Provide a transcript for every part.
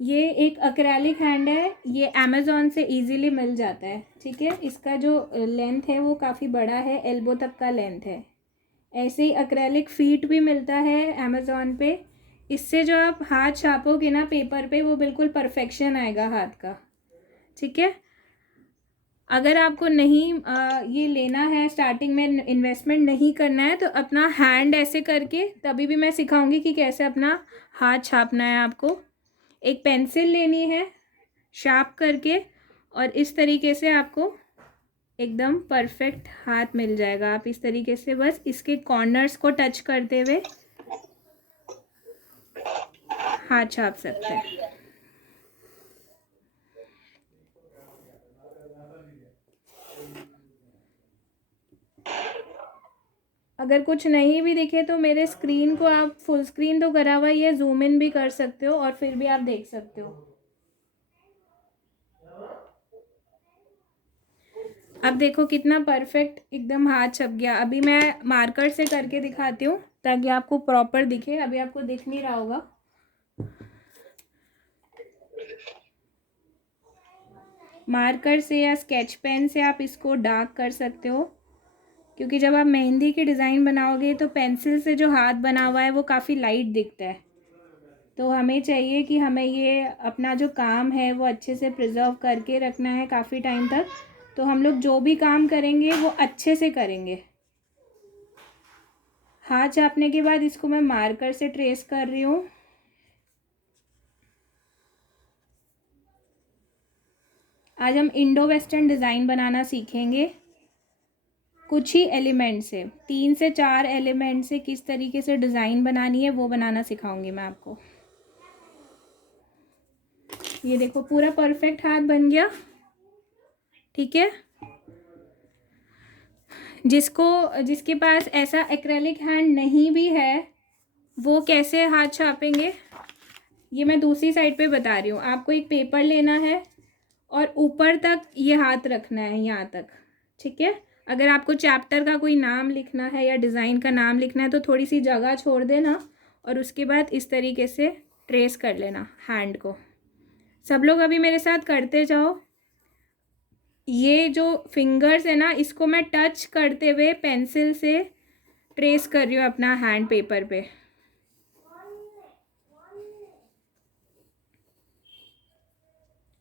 ये एक acrylic hand है, ये अमेज़ॉन से इजीली मिल जाता है। ठीक है, इसका जो लेंथ है वो काफ़ी बड़ा है, एल्बो तक का लेंथ है। ऐसे ही एक्रेलिक फीट भी मिलता है अमेज़ॉन पे। इससे जो आप हाथ छापोगे ना पेपर पे, वो बिल्कुल परफेक्शन आएगा हाथ का। ठीक है, अगर आपको नहीं ये लेना है, स्टार्टिंग में इन्वेस्टमेंट नहीं करना है, तो अपना हैंड ऐसे करके, तभी भी मैं सिखाऊंगी कि कैसे अपना हाथ छापना है। आपको एक पेंसिल लेनी है शार्प करके, और इस तरीके से आपको एकदम परफेक्ट हाथ मिल जाएगा। आप इस तरीके से बस इसके कॉर्नर्स को टच करते हुए हाथ छाप सकते हैं। अगर कुछ नहीं भी दिखे तो मेरे स्क्रीन को आप फुल स्क्रीन तो करा हुआ ही है, जूम इन भी कर सकते हो और फिर भी आप देख सकते हो। अब देखो कितना परफेक्ट एकदम हाथ छप गया। अभी मैं मार्कर से करके दिखाती हूँ ताकि आपको प्रॉपर दिखे। अभी आपको दिख नहीं रहा होगा। मार्कर से या स्केच पेन से आप इसको डार्क कर सकते हो, क्योंकि जब आप मेहंदी की डिज़ाइन बनाओगे तो पेंसिल से जो हाथ बना हुआ है वो काफ़ी लाइट दिखता है। तो हमें चाहिए कि हमें ये अपना जो काम है वो अच्छे से प्रिजर्व करके रखना है काफ़ी टाइम तक। तो हम लोग जो भी काम करेंगे वो अच्छे से करेंगे। हाथ चापने के बाद इसको मैं मार्कर से ट्रेस कर रही हूँ। आज हम इंडो वेस्टर्न डिज़ाइन बनाना सीखेंगे कुछ ही एलिमेंट से, 3 से 4 एलिमेंट से किस तरीके से डिज़ाइन बनानी है वो बनाना सिखाऊंगी मैं आपको। ये देखो पूरा परफेक्ट हाथ बन गया। ठीक है, जिसके पास ऐसा एक्रेलिक हैंड नहीं भी है वो कैसे हाथ छापेंगे ये मैं दूसरी साइड पे बता रही हूँ। आपको एक पेपर लेना है और ऊपर तक ये हाथ रखना है, यहाँ तक। ठीक है, अगर आपको चैप्टर का कोई नाम लिखना है या डिज़ाइन का नाम लिखना है तो थोड़ी सी जगह छोड़ देना, और उसके बाद इस तरीके से ट्रेस कर लेना हैंड को। सब लोग अभी मेरे साथ करते जाओ। ये जो फिंगर्स है ना, इसको मैं टच करते हुए पेंसिल से ट्रेस कर रही हूँ अपना हैंड पेपर पे।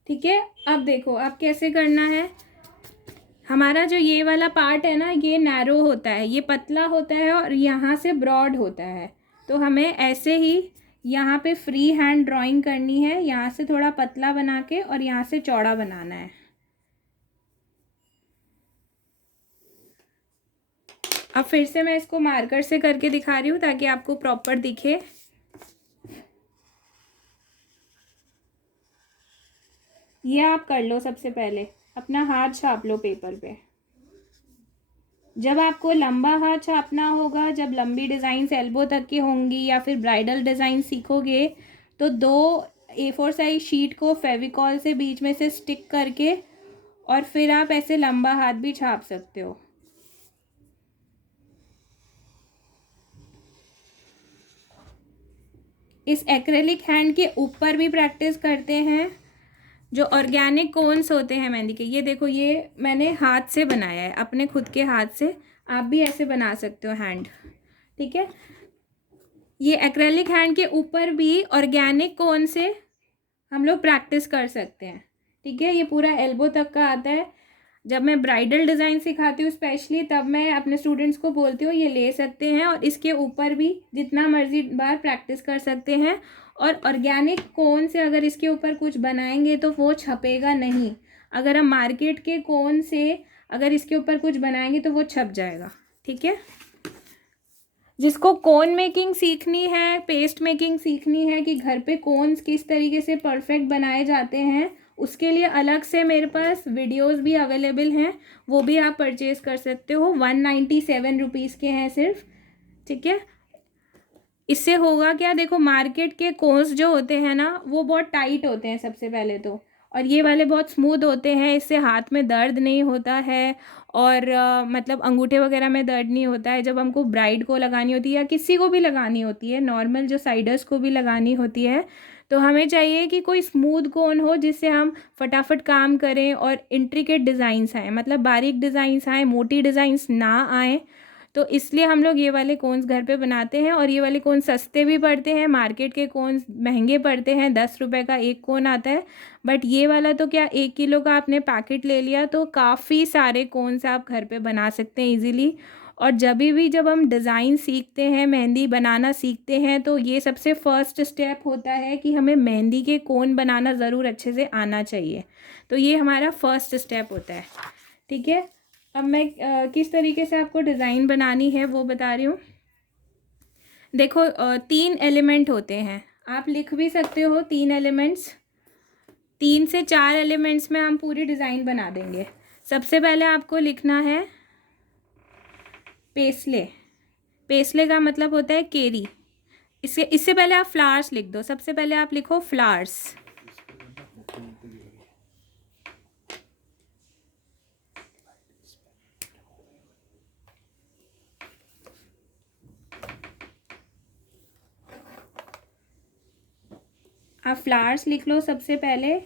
ठीक है, अब देखो अब कैसे करना है। हमारा जो ये वाला पार्ट है ना, ये नैरो होता है, ये पतला होता है और यहाँ से ब्रॉड होता है। तो हमें ऐसे ही यहाँ पे फ्री हैंड ड्राइंग करनी है, यहाँ से थोड़ा पतला बना के और यहाँ से चौड़ा बनाना है। अब फिर से मैं इसको मार्कर से करके दिखा रही हूँ ताकि आपको प्रॉपर दिखे। ये आप कर लो, सबसे पहले अपना हाथ छाप लो पेपर पे। जब आपको लंबा हाथ छापना होगा, जब लंबी डिज़ाइन एल्बो तक की होंगी या फिर ब्राइडल डिज़ाइन सीखोगे, तो 2 A4 साइज शीट को फेविकॉल से बीच में से स्टिक करके और फिर आप ऐसे लंबा हाथ भी छाप सकते हो। इस एक्रेलिक हैंड के ऊपर भी प्रैक्टिस करते हैं जो ऑर्गेनिक कोन्स होते हैं मेहंदी के। ये देखो, ये मैंने हाथ से बनाया है, अपने खुद के हाथ से। आप भी ऐसे बना सकते हो हैंड। ठीक है, ये एक्रेलिक हैंड के ऊपर भी ऑर्गेनिक कोन से हम लोग प्रैक्टिस कर सकते हैं। ठीक है, ये पूरा एल्बो तक का आता है। जब मैं ब्राइडल डिज़ाइन सिखाती हूँ स्पेशली, तब मैं अपने स्टूडेंट्स को बोलती हूँ ये ले सकते हैं और इसके ऊपर भी जितना मर्जी बार प्रैक्टिस कर सकते हैं। और ऑर्गेनिक कोन से अगर इसके ऊपर कुछ बनाएंगे तो वो छपेगा नहीं। अगर हम मार्केट के कोन से अगर इसके ऊपर कुछ बनाएंगे तो वो छप जाएगा। ठीक है, जिसको कोन मेकिंग सीखनी है, पेस्ट मेकिंग सीखनी है कि घर पे कोन्स किस तरीके से परफेक्ट बनाए जाते हैं, उसके लिए अलग से मेरे पास वीडियोस भी अवेलेबल हैं, वो भी आप परचेज़ कर सकते हो। 197 रुपीज़ के हैं सिर्फ। ठीक है, इससे होगा क्या, देखो मार्केट के कोन्स जो होते हैं ना वो बहुत टाइट होते हैं सबसे पहले तो, और ये वाले बहुत स्मूथ होते हैं। इससे हाथ में दर्द नहीं होता है और मतलब अंगूठे वगैरह में दर्द नहीं होता है। जब हमको ब्राइड को लगानी होती है या किसी को भी लगानी होती है, नॉर्मल जो साइडर्स को भी लगानी होती है, तो हमें चाहिए कि कोई स्मूथ कोन हो जिससे हम फटाफट काम करें और इंट्रिकेट डिज़ाइंस आएँ, मतलब बारीक डिज़ाइंस आएँ, मोटी डिज़ाइंस ना आएँ। तो इसलिए हम लोग ये वाले कोन्स घर पे बनाते हैं, और ये वाले कोन सस्ते भी पड़ते हैं। मार्केट के कोन्स महंगे पड़ते हैं, 10 रुपये का एक कोन आता है। बट ये वाला तो क्या, 1 किलो का आपने पैकेट ले लिया तो काफ़ी सारे कोन्स आप घर पे बना सकते हैं ईज़िली। और जब हम डिज़ाइन सीखते हैं, मेहंदी बनाना सीखते हैं, तो ये सबसे फर्स्ट स्टेप होता है कि हमें मेहंदी के कोन बनाना ज़रूर अच्छे से आना चाहिए। तो ये हमारा फर्स्ट स्टेप होता है। ठीक है, अब मैं किस तरीके से आपको डिज़ाइन बनानी है वो बता रही हूँ। देखो 3 एलिमेंट होते हैं, आप लिख भी सकते हो 3 एलिमेंट्स। 3 से 4 एलिमेंट्स में हम पूरी डिज़ाइन बना देंगे। सबसे पहले आपको लिखना है पेस्ले। पेस्ले का मतलब होता है केरी। इससे पहले आप फ्लावर्स लिख दो। सबसे पहले आप लिखो फ्लावर्स। आप फ्लावर्स लिख लो सबसे पहले,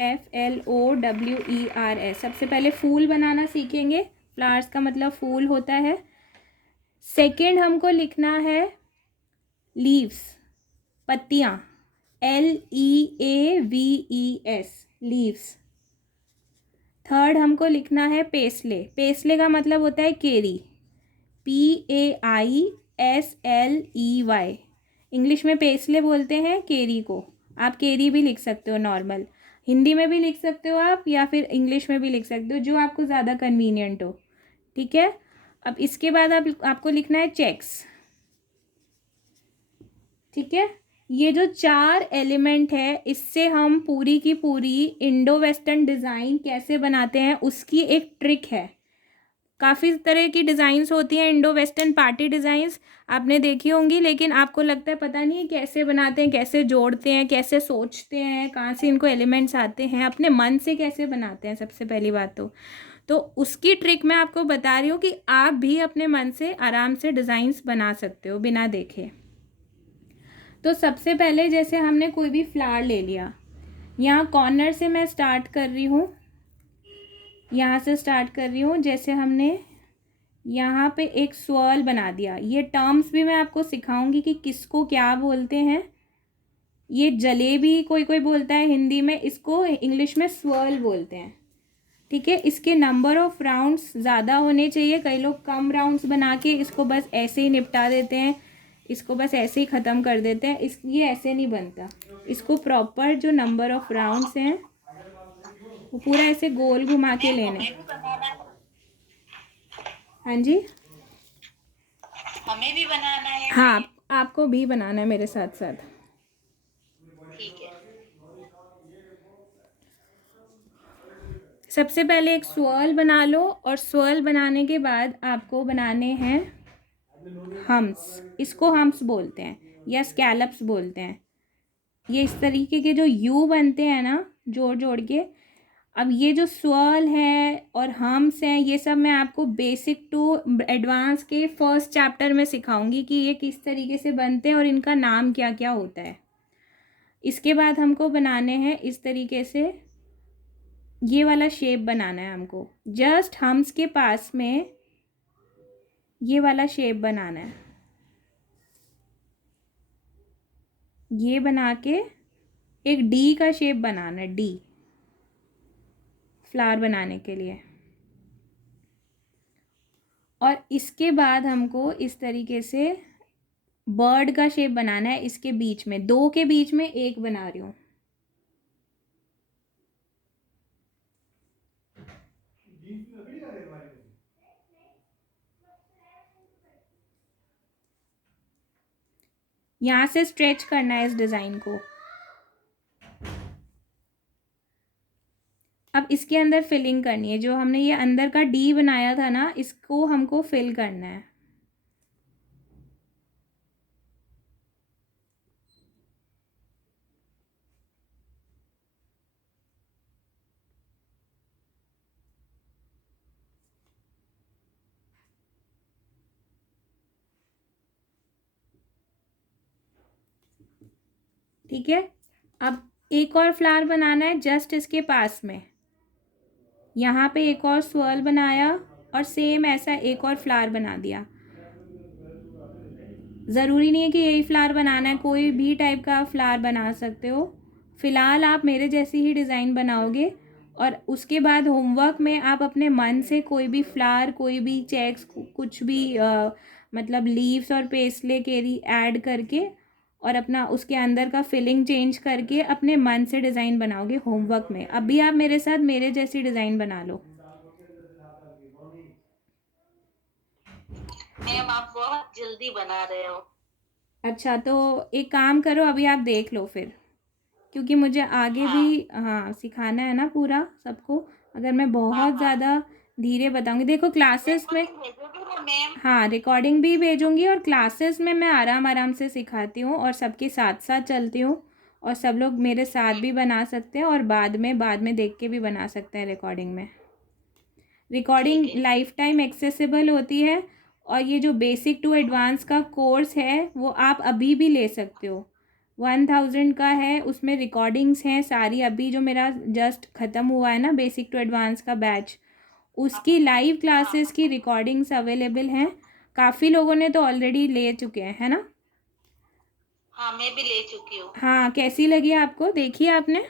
FLOWERS। सबसे पहले फूल बनाना सीखेंगे, फ्लावर्स का मतलब फूल होता है। सेकंड हमको लिखना है लीव्स, पत्तियाँ, LEAVES, लीव्स। थर्ड हमको लिखना है पेस्ले। पेस्ले का मतलब होता है केरी, PAISLEY। इंग्लिश में पेस्ले बोलते हैं केरी को। आप केरी भी लिख सकते हो, नॉर्मल हिंदी में भी लिख सकते हो आप, या फिर इंग्लिश में भी लिख सकते हो, जो आपको ज़्यादा कन्वीनियंट हो। ठीक है, अब इसके बाद आपको लिखना है चेक्स। ठीक है, ये जो 4 एलिमेंट है, इससे हम पूरी की पूरी इंडो वेस्टर्न डिज़ाइन कैसे बनाते हैं उसकी एक ट्रिक है। काफ़ी तरह की डिज़ाइंस होती हैं, इंडो वेस्टर्न पार्टी डिज़ाइंस आपने देखी होंगी, लेकिन आपको लगता है पता नहीं कैसे बनाते हैं, कैसे जोड़ते हैं, कैसे सोचते हैं, कहाँ से इनको एलिमेंट्स आते हैं, अपने मन से कैसे बनाते हैं। सबसे पहली बात तो उसकी ट्रिक मैं आपको बता रही हूँ कि आप भी अपने मन से आराम से डिज़ाइंस बना सकते हो बिना देखे। तो सबसे पहले जैसे हमने कोई भी फ्लावर ले लिया, यहाँ कॉर्नर से मैं स्टार्ट कर रही हूँ, यहाँ से स्टार्ट कर रही हूँ। जैसे हमने यहाँ पे एक स्वर्ल बना दिया। ये टर्म्स भी मैं आपको सिखाऊंगी कि किसको क्या बोलते हैं। ये जलेबी कोई कोई बोलता है हिंदी में, इसको इंग्लिश में स्वर्ल बोलते हैं। ठीक है, इसके नंबर ऑफ राउंड्स ज़्यादा होने चाहिए। कई लोग कम राउंड्स बना के इसको बस ऐसे ही निपटा देते हैं, इसको बस ऐसे ही ख़त्म कर देते हैं। ये ऐसे नहीं बनता। इसको प्रॉपर जो नंबर ऑफ राउंड्स हैं वो पूरा ऐसे गोल घुमा के लेने। हाँ जी, हमें भी बनाना है। हाँ आपको भी बनाना है मेरे साथ साथ। ठीक है। सबसे पहले एक स्वर्ल बना लो, और स्वर्ल बनाने के बाद आपको बनाने हैं हम्स। इसको हम्स बोलते हैं या स्कैलप्स बोलते हैं। ये इस तरीके के जो यू बनते हैं ना, जोड़ जोड़ के। अब ये जो स्वर्ल है और हम्स हैं, ये सब मैं आपको बेसिक टू एडवांस के फर्स्ट चैप्टर में सिखाऊंगी कि ये किस तरीके से बनते हैं और इनका नाम क्या क्या होता है। इसके बाद हमको बनाने हैं इस तरीके से, ये वाला शेप बनाना है हमको। जस्ट हम्स के पास में ये वाला शेप बनाना है। ये बना के एक डी का शेप बनाना है, डी, फ्लावर बनाने के लिए। और इसके बाद हमको इस तरीके से बर्ड का शेप बनाना है। इसके बीच में, दो के बीच में एक बना रही हूँ। यहाँ से स्ट्रेच करना है इस डिज़ाइन को। अब इसके अंदर फिलिंग करनी है। जो हमने ये अंदर का डी बनाया था ना, इसको हमको फिल करना है। ठीक है, अब एक और फ्लावर बनाना है जस्ट इसके पास में, यहाँ पे एक और swirl बनाया और सेम ऐसा एक और फ्लावर बना दिया। ज़रूरी नहीं है कि यही फ्लावर बनाना है, कोई भी टाइप का फ्लावर बना सकते हो। फ़िलहाल आप मेरे जैसी ही डिज़ाइन बनाओगे और उसके बाद होमवर्क में आप अपने मन से कोई भी फ्लावर, कोई भी चेक्स, कुछ भी मतलब लीव्स और पेस्ले केरी ऐड करके और अपना उसके अंदर का फिलिंग चेंज करके अपने मन से डिज़ाइन बनाओगे होमवर्क में। अभी आप मेरे साथ मेरे जैसी डिज़ाइन बना लो। मैम आप बहुत जल्दी बना रहे हो। अच्छा, तो एक काम करो, अभी आप देख लो फिर, क्योंकि मुझे आगे भी हाँ हाँ सिखाना है ना पूरा सबको। अगर मैं हाँ बहुत हाँ। ज़्यादा धीरे बताऊंगी, देखो क्लासेस में, रिकॉर्डिंग भेजोगे ना मैम? हाँ रिकॉर्डिंग भी भेजूंगी और क्लासेस में मैं आराम आराम से सिखाती हूँ और सबके साथ साथ चलती हूँ और सब लोग मेरे साथ भी बना सकते हैं और बाद में देख के भी बना सकते हैं रिकॉर्डिंग में। ठीक रिकॉर्डिंग है। लाइफ टाइम एक्सेसिबल होती है और ये जो बेसिक टू एडवांस का कोर्स है वो आप अभी भी ले सकते हो। 1000 का है, उसमें रिकॉर्डिंग्स हैं सारी। अभी जो मेरा जस्ट ख़त्म हुआ है ना बेसिक टू एडवांस का बैच, उसकी लाइव हाँ क्लासेस की रिकॉर्डिंग्स अवेलेबल हैं। काफ़ी लोगों ने तो ऑलरेडी ले चुके हैं, है ना। हाँ, मैं भी ले चुकी हूँ। हाँ, कैसी लगी आपको, देखी आपने।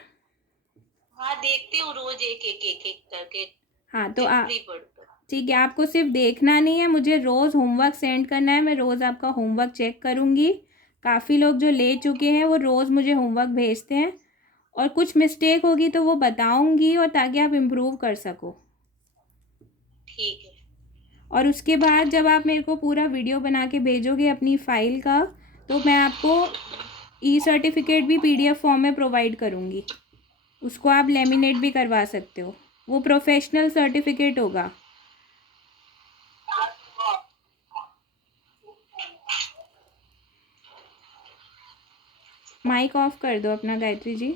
हाँ, देखती हूँ रोज एक एक एक एक करके हाँ तो जब फ्री पड़ता है। ठीक है, आपको सिर्फ देखना नहीं है, मुझे रोज़ होमवर्क सेंड करना है। मैं रोज़ आपका होमवर्क चेक करूँगी। काफ़ी लोग जो ले चुके हैं वो रोज़ मुझे होमवर्क भेजते हैं और कुछ मिस्टेक होगी तो वो बताऊँगी और ताकि आप इम्प्रूव कर सको। ठीक है। और उसके बाद जब आप मेरे को पूरा वीडियो बना के भेजोगे अपनी फ़ाइल का, तो मैं आपको ई सर्टिफिकेट भी PDF फॉर्म में प्रोवाइड करूँगी। उसको आप लेमिनेट भी करवा सकते हो, वो प्रोफेशनल सर्टिफिकेट होगा। माइक ऑफ कर दो अपना गायत्री जी।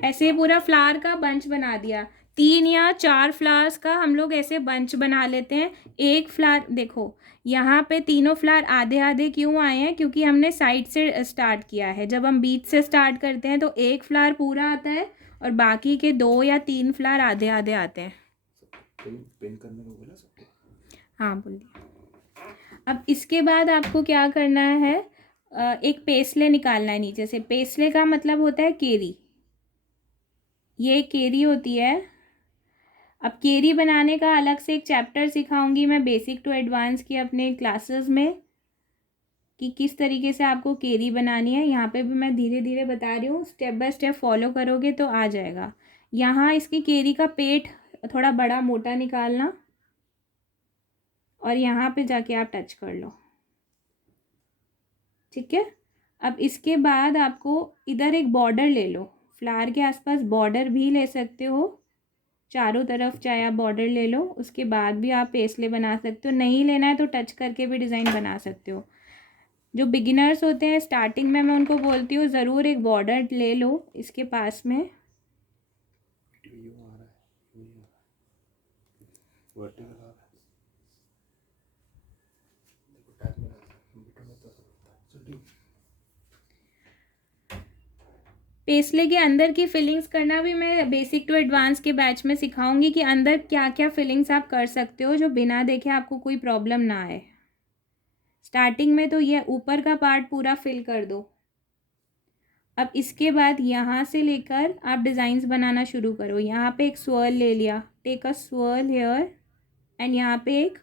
ऐसे पूरा फ्लावर का बंच बना दिया, 3 या 4 फ्लावर्स का हम लोग ऐसे बंच बना लेते हैं। एक फ्लावर देखो, यहाँ पे तीनों फ्लावर आधे आधे क्यों आए हैं, क्योंकि हमने साइड से स्टार्ट किया है। जब हम बीच से स्टार्ट करते हैं तो एक फ्लावर पूरा आता है और बाकी के 2 या 3 फ्लावर आधे आधे आते हैं। पेंट करने को बोला सबको। हाँ बोलिए। अब इसके बाद आपको क्या करना है, एक पेस्ले निकालना है नीचे से। पेस्ले का मतलब होता है केरी, ये केरी होती है। अब केरी बनाने का अलग से एक चैप्टर सिखाऊंगी मैं बेसिक टू एडवांस की अपने क्लासेस में, कि किस तरीके से आपको केरी बनानी है। यहाँ पे भी मैं धीरे धीरे बता रही हूँ, स्टेप बाय स्टेप फॉलो करोगे तो आ जाएगा। यहाँ इसकी केरी का पेट थोड़ा बड़ा मोटा निकालना और यहाँ पे जाके आप टच कर लो, ठीक है। अब इसके बाद आपको इधर एक बॉर्डर ले लो, फ्लावर के आसपास बॉर्डर भी ले सकते हो, चारों तरफ चाहे आप बॉर्डर ले लो। उसके बाद भी आप पेस्ले बना सकते हो, नहीं लेना है तो टच करके भी डिज़ाइन बना सकते हो। जो बिगिनर्स होते हैं स्टार्टिंग में, मैं उनको बोलती हूँ ज़रूर एक बॉर्डर ले लो इसके पास में। ये आ रहा है, ये आ रहा है, वर्टिकल आ रहा है। देखो टैग में बीटो में तो सब होता है। चल ठीक। पेस्ले के अंदर की फिलिंग्स करना भी मैं बेसिक टू एडवांस के बैच में सिखाऊंगी कि अंदर क्या क्या फिलिंग्स आप कर सकते हो जो बिना देखे आपको कोई प्रॉब्लम ना आए। स्टार्टिंग में तो ये ऊपर का पार्ट पूरा फिल कर दो। अब इसके बाद यहाँ से लेकर आप डिज़ाइंस बनाना शुरू करो। यहाँ पे एक स्वर्ल ले लिया, take a swirl here, and यहाँ पे एक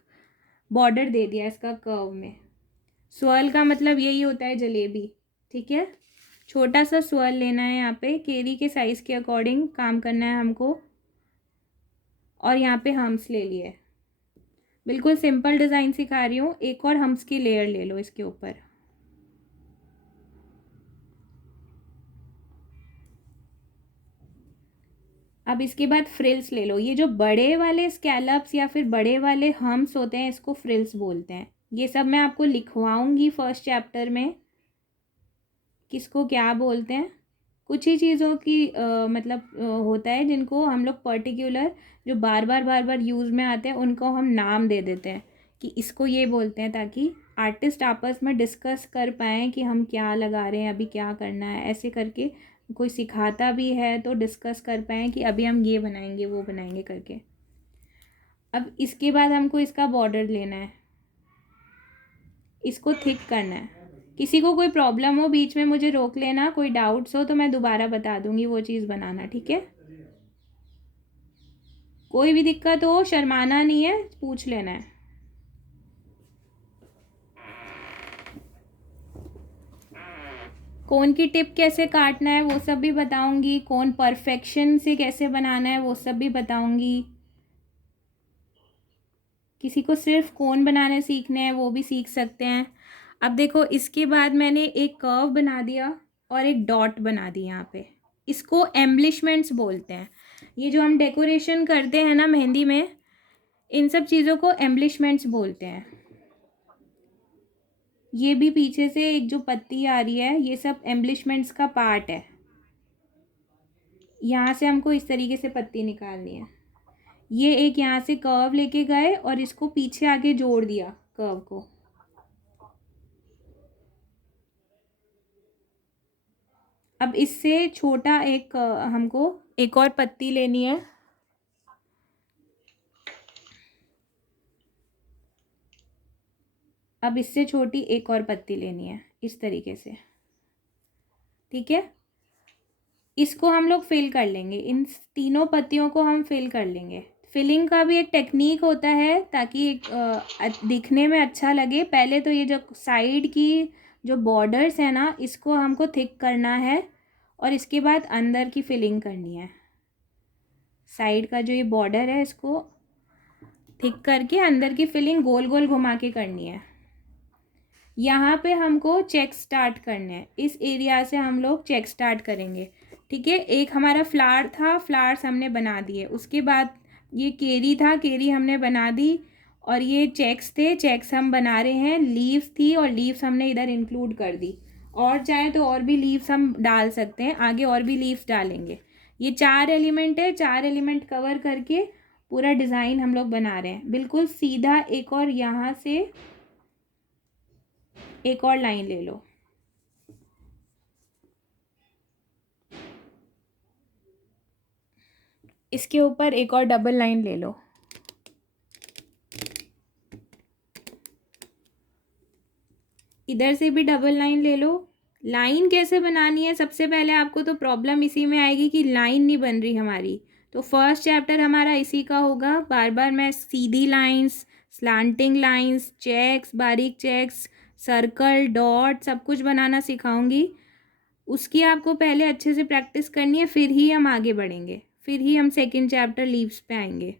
बॉर्डर दे दिया इसका कर्व में। स्वर्ल का मतलब यही होता है जलेबी, ठीक है। छोटा सा स्वर्ल लेना है, यहाँ पे केरी के साइज़ के अकॉर्डिंग काम करना है हमको। और यहाँ पे हम्स ले लिए, बिल्कुल सिंपल डिज़ाइन सिखा रही हूँ। एक और हम्स की लेयर ले लो इसके ऊपर। अब इसके बाद फ्रिल्स ले लो। ये जो बड़े वाले स्कैलप्स या फिर बड़े वाले हम्स होते हैं इसको फ्रिल्स बोलते हैं। ये सब मैं आपको लिखवाऊंगी फर्स्ट चैप्टर में, किसको क्या बोलते हैं। कुछ ही चीज़ों की मतलब होता है जिनको हम लोग पर्टिकुलर, जो बार बार यूज़ में आते हैं उनको हम नाम दे देते हैं। कि इसको ये बोलते हैं, ताकि आर्टिस्ट आपस में डिस्कस कर पाएँ कि हम क्या लगा रहे हैं, अभी क्या करना है। ऐसे करके कोई सिखाता भी है तो डिस्कस कर पाएँ कि अभी हम ये बनाएंगे वो बनाएंगे करके। अब इसके बाद हमको इसका बॉर्डर लेना है, इसको थिक करना है। किसी को कोई प्रॉब्लम हो बीच में मुझे रोक लेना, कोई डाउट्स हो तो मैं दोबारा बता दूंगी वो चीज़ बनाना, ठीक है। कोई भी दिक्कत हो शर्माना नहीं है, पूछ लेना है। कोन की टिप कैसे काटना है वो सब भी बताऊंगी, कोन परफेक्शन से कैसे बनाना है वो सब भी बताऊंगी। किसी को सिर्फ कोन बनाने सीखने हैं वो भी सीख सकते हैं। अब देखो, इसके बाद मैंने एक कर्व बना दिया और एक डॉट बना दी यहाँ पे। इसको एम्बलिशमेंट्स बोलते हैं। ये जो हम डेकोरेशन करते हैं ना मेहंदी में, इन सब चीज़ों को एम्बलिशमेंट्स बोलते हैं। ये भी पीछे से एक जो पत्ती आ रही है, ये सब एम्बलिशमेंट्स का पार्ट है। यहाँ से हमको इस तरीके से पत्ती निकालनी है। ये एक यहाँ से कर्व लेके गए और इसको पीछे आके जोड़ दिया कर्व को। अब इससे छोटा एक हमको एक और पत्ती लेनी है। अब इससे छोटी एक और पत्ती लेनी है इस तरीके से, ठीक है। इसको हम लोग फिल कर लेंगे, इन तीनों पत्तियों को हम फिल कर लेंगे। फिलिंग का भी एक टेक्निक होता है ताकि दिखने में अच्छा लगे। पहले तो ये जो साइड की जो बॉर्डर्स है ना, इसको हमको थिक करना है और इसके बाद अंदर की फिलिंग करनी है। साइड का जो ये बॉर्डर है इसको थिक करके अंदर की फिलिंग गोल गोल घुमा के करनी है। यहाँ पे हमको चेक स्टार्ट करने हैं, इस एरिया से हम लोग चेक स्टार्ट करेंगे, ठीक है। एक हमारा फ्लावर था, फ्लावर्स हमने बना दिए। उसके बाद ये केरी था, केरी हमने बना दी। और ये चेक्स थे, चेक्स हम बना रहे हैं। लीव्स थी और लीव्स हमने इधर इंक्लूड कर दी। और चाहे तो और भी लीव्स हम डाल सकते हैं, आगे और भी लीव्स डालेंगे। ये 4 एलिमेंट है, 4 एलिमेंट कवर करके पूरा डिज़ाइन हम लोग बना रहे हैं बिल्कुल सीधा। एक और यहाँ से एक और लाइन ले लो, इसके ऊपर एक और डबल लाइन ले लो। इधर से भी डबल लाइन ले लो। लाइन कैसे बनानी है, सबसे पहले आपको तो प्रॉब्लम इसी में आएगी कि लाइन नहीं बन रही हमारी। तो फर्स्ट चैप्टर हमारा इसी का होगा। बार बार मैं सीधी लाइंस, स्लांटिंग लाइंस, चेक्स, बारीक चेक्स, सर्कल, डॉट सब कुछ बनाना सिखाऊंगी। उसकी आपको पहले अच्छे से प्रैक्टिस करनी है, फिर ही हम आगे बढ़ेंगे, फिर ही हम सेकंड चैप्टर लीव्स पे आएंगे,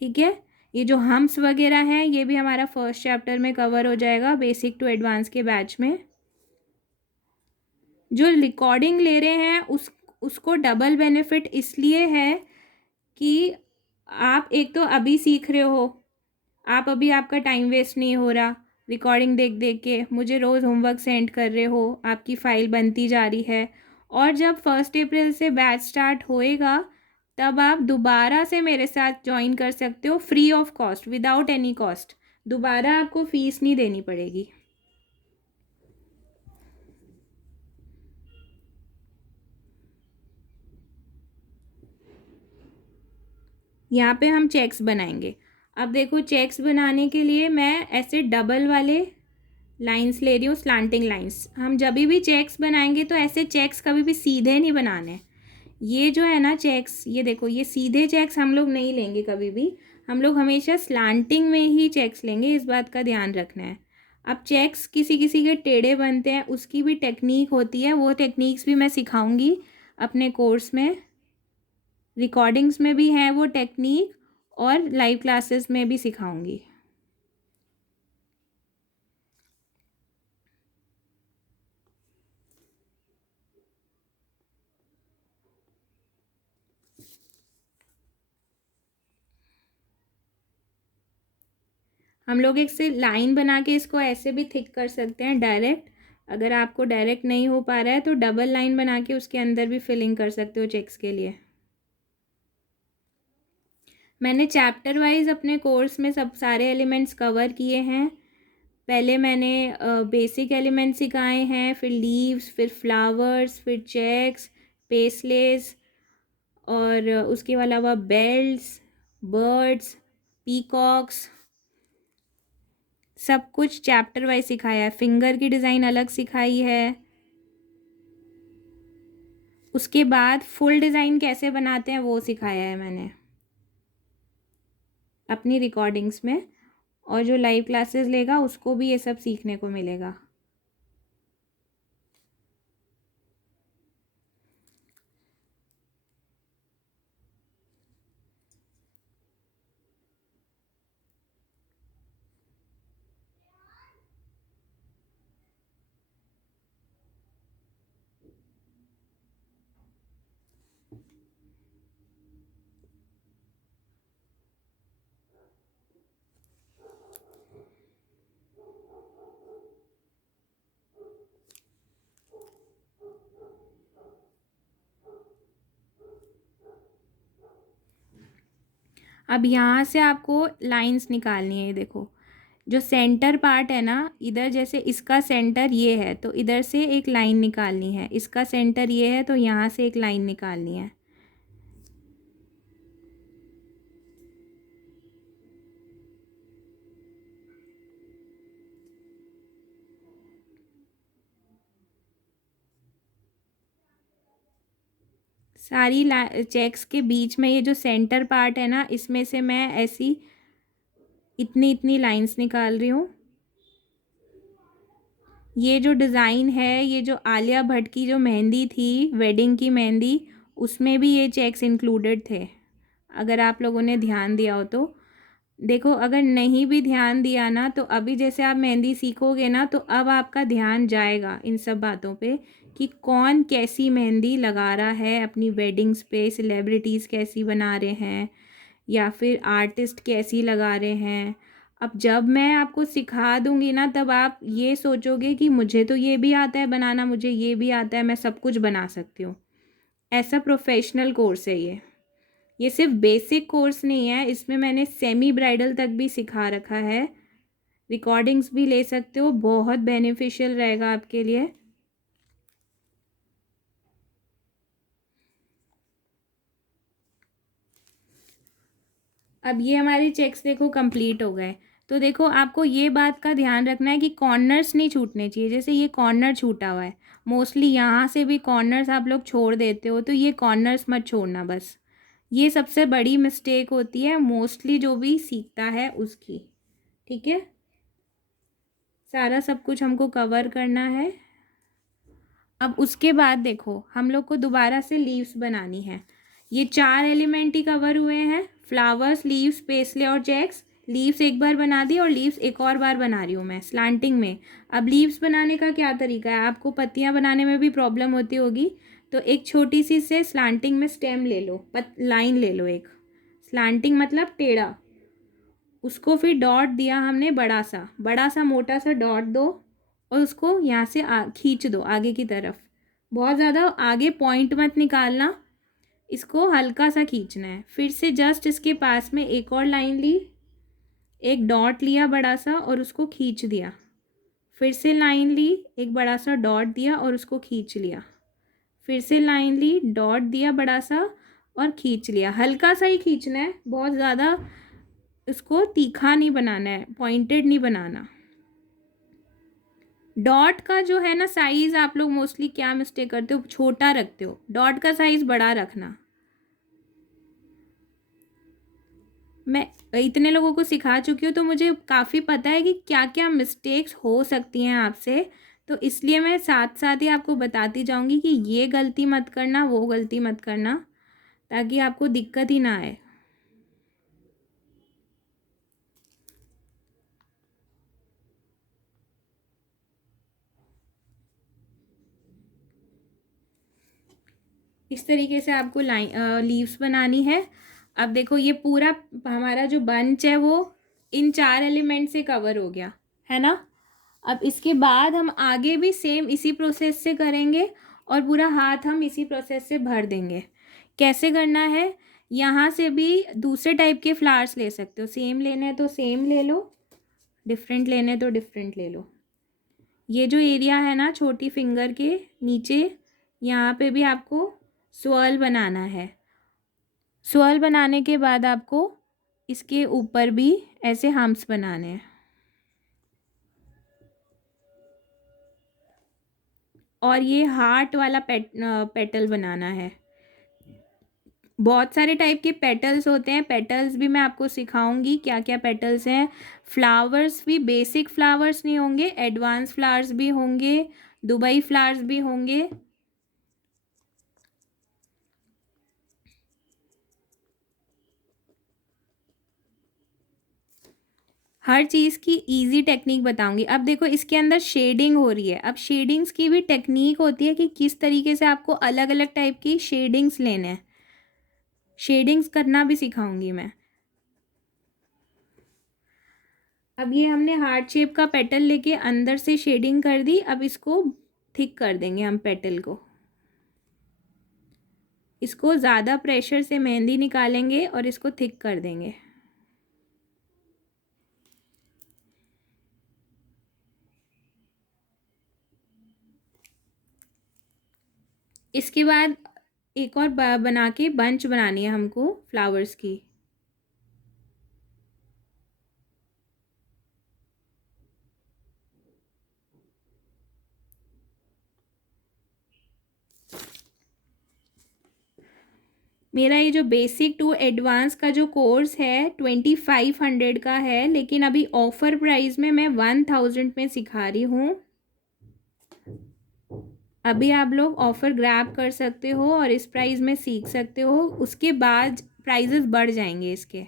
ठीक है। ये जो हम्स वगैरह हैं ये भी हमारा फर्स्ट चैप्टर में कवर हो जाएगा, बेसिक टू एडवांस के बैच में। जो रिकॉर्डिंग ले रहे हैं उसको डबल बेनिफिट इसलिए है कि आप एक तो अभी सीख रहे हो, आप अभी आपका टाइम वेस्ट नहीं हो रहा रिकॉर्डिंग देख देख के, मुझे रोज़ होमवर्क सेंड कर रहे हो, आपकी फ़ाइल बनती जा रही है। और जब 1 अप्रैल से बैच स्टार्ट होएगा तब आप दोबारा से मेरे साथ ज्वाइन कर सकते हो, free of cost, without any cost. दोबारा आपको फ़ीस नहीं देनी पड़ेगी। यहाँ पे हम चेक्स बनाएंगे। अब देखो, चेक्स बनाने के लिए मैं ऐसे डबल वाले लाइंस ले रही हूँ, स्लांटिंग लाइंस। हम जब भी चेक्स बनाएंगे तो ऐसे चेक्स कभी भी सीधे नहीं बनाने। ये जो है ना चेक्स, ये देखो, ये सीधे चेक्स हम लोग नहीं लेंगे कभी भी, हम लोग हमेशा स्लांटिंग में ही चेक्स लेंगे, इस बात का ध्यान रखना है। अब चेक्स किसी किसी के टेढ़े बनते हैं, उसकी भी टेक्निक होती है, वो टेक्निक्स भी मैं सिखाऊंगी अपने कोर्स में। रिकॉर्डिंग्स में भी है वो टेक्निक और लाइव क्लासेस में भी सिखाऊंगी। हम लोग एक से लाइन बना के इसको ऐसे भी थिक कर सकते हैं डायरेक्ट। अगर आपको डायरेक्ट नहीं हो पा रहा है तो डबल लाइन बना के उसके अंदर भी फिलिंग कर सकते हो चेक्स के लिए। मैंने चैप्टर वाइज अपने कोर्स में सब सारे एलिमेंट्स कवर किए हैं। पहले मैंने बेसिक एलिमेंट सिखाए हैं, फिर लीव्स, फिर फ्लावर्स, फिर चेक्स, पेस्लेस, और उसके अलावा बेल्ट्स, बर्ड्स, पीकॉक्स, सब कुछ चैप्टर वाइज सिखाया है। फिंगर की डिज़ाइन अलग सिखाई है। उसके बाद फुल डिज़ाइन कैसे बनाते हैं वो सिखाया है मैंने अपनी रिकॉर्डिंग्स में, और जो लाइव क्लासेस लेगा उसको भी ये सब सीखने को मिलेगा। अब यहाँ से आपको लाइंस निकालनी है। ये देखो, जो सेंटर पार्ट है ना, इधर जैसे इसका सेंटर ये है तो इधर से एक लाइन निकालनी है, इसका सेंटर ये है तो यहाँ से एक लाइन निकालनी है। सारी चेक्स के बीच में ये जो सेंटर पार्ट है ना, इसमें से मैं ऐसी इतनी इतनी लाइंस निकाल रही हूँ। ये जो डिज़ाइन है, ये जो आलिया भट्ट की जो मेहंदी थी, वेडिंग की मेहंदी, उसमें भी ये चेक्स इंक्लूडेड थे, अगर आप लोगों ने ध्यान दिया हो तो। देखो, अगर नहीं भी ध्यान दिया ना तो अभी जैसे आप मेहंदी सीखोगे ना तो अब आपका ध्यान जाएगा इन सब बातों पे कि कौन कैसी मेहंदी लगा रहा है अपनी वेडिंग्स पे, सेलिब्रिटीज़ कैसी बना रहे हैं, या फिर आर्टिस्ट कैसी लगा रहे हैं। अब जब मैं आपको सिखा दूंगी ना तब आप ये सोचोगे कि मुझे तो ये भी आता है बनाना, मुझे ये भी आता है, मैं सब कुछ बना सकती हूँ। ऐसा प्रोफेशनल कोर्स है ये सिर्फ बेसिक कोर्स नहीं है, इसमें मैंने सेमी ब्राइडल तक भी सिखा रखा है। रिकॉर्डिंग्स भी ले सकते हो, बहुत बेनिफिशियल रहेगा आपके लिए। अब ये हमारे चेक्स देखो कंप्लीट हो गए। तो देखो, आपको ये बात का ध्यान रखना है कि कॉर्नर्स नहीं छूटने चाहिए। जैसे ये कॉर्नर छूटा हुआ है, मोस्टली यहाँ से भी कॉर्नर्स आप लोग छोड़ देते हो, तो ये कॉर्नर्स मत छोड़ना बस। ये सबसे बड़ी मिस्टेक होती है मोस्टली जो भी सीखता है उसकी। ठीक है, सारा सब कुछ हमको कवर करना है। अब उसके बाद देखो, हम लोग को दोबारा से लीव्स बनानी है। ये 4 एलिमेंट ही कवर हुए हैं, फ्लावर्स, लीव्स, पेस्ले और चेक्स। लीव्स एक बार बना दी और लीव्स एक और बार बना रही हूँ मैं स्लांटिंग में। अब लीव्स बनाने का क्या तरीका है, आपको पत्तियाँ बनाने में भी प्रॉब्लम होती होगी, तो एक छोटी सी से स्लांटिंग में स्टेम ले लो, लाइन ले लो एक। स्लांटिंग मतलब टेढ़ा, उसको फिर डॉट दिया हमने, बड़ा सा मोटा सा डॉट दो और उसको यहाँ से खींच दो आगे की तरफ। बहुत ज़्यादा आगे पॉइंट मत निकालना, इसको हल्का सा खींचना है। फिर से जस्ट इसके पास में एक और लाइन ली, एक डॉट लिया बड़ा सा और उसको खींच दिया। फिर से लाइन ली, एक बड़ा सा डॉट दिया और उसको खींच लिया। फिर से लाइन ली, डॉट दिया बड़ा सा और खींच लिया। हल्का सा ही खींचना है, बहुत ज़्यादा इसको तीखा नहीं बनाना है, पॉइंटेड नहीं बनाना। डॉट का जो है ना साइज़, आप लोग मोस्टली क्या मिस्टेक करते हो, छोटा रखते हो। डॉट का साइज़ बड़ा रखना। मैं इतने लोगों को सिखा चुकी हूँ तो मुझे काफ़ी पता है कि क्या क्या मिस्टेक्स हो सकती हैं आपसे, तो इसलिए मैं साथ साथ ही आपको बताती जाऊँगी कि ये गलती मत करना, वो गलती मत करना, ताकि आपको दिक्कत ही ना आए। इस तरीके से आपको लीव्स बनानी है। अब देखो, ये पूरा हमारा जो बंच है वो इन 4 एलिमेंट से कवर हो गया है ना। अब इसके बाद हम आगे भी सेम इसी प्रोसेस से करेंगे और पूरा हाथ हम इसी प्रोसेस से भर देंगे। कैसे करना है, यहाँ से भी दूसरे टाइप के फ्लावर्स ले सकते हो, सेम लेने हैं तो सेम ले लो, डिफरेंट लेने हैं तो डिफरेंट ले लो। ये जो एरिया है ना छोटी फिंगर के नीचे, यहाँ पे भी आपको स्वर्ल बनाना है। स्वर्ल बनाने के बाद आपको इसके ऊपर भी ऐसे हम्प्स बनाने हैं। और ये हार्ट वाला पेटल बनाना है। बहुत सारे टाइप के पेटल्स होते हैं, पेटल्स भी मैं आपको सिखाऊंगी क्या क्या पेटल्स हैं। फ्लावर्स भी बेसिक फ्लावर्स नहीं होंगे, एडवांस फ्लावर्स भी होंगे, दुबई फ्लावर्स भी होंगे। हर चीज़ की इजी टेक्निक बताऊंगी। अब देखो इसके अंदर शेडिंग हो रही है, अब शेडिंग्स की भी टेक्निक होती है कि किस तरीके से आपको अलग अलग टाइप की शेडिंग्स लेने हैं, शेडिंग्स करना भी सिखाऊंगी मैं। अब ये हमने हार्ट शेप का पेटल लेके अंदर से शेडिंग कर दी, अब इसको थिक कर देंगे हम पेटल को। इसको ज़्यादा प्रेशर से मेहंदी निकालेंगे और इसको थिक कर देंगे। इसके बाद एक और बना के बंच बनानी है हमको फ्लावर्स की। मेरा ये जो बेसिक टू एडवांस का जो कोर्स है 2500 का है, लेकिन अभी ऑफ़र प्राइस में मैं 1000 में सिखा रही हूँ। अभी आप लोग ऑफ़र ग्रैब कर सकते हो और इस प्राइस में सीख सकते हो, उसके बाद प्राइजेस बढ़ जाएंगे इसके।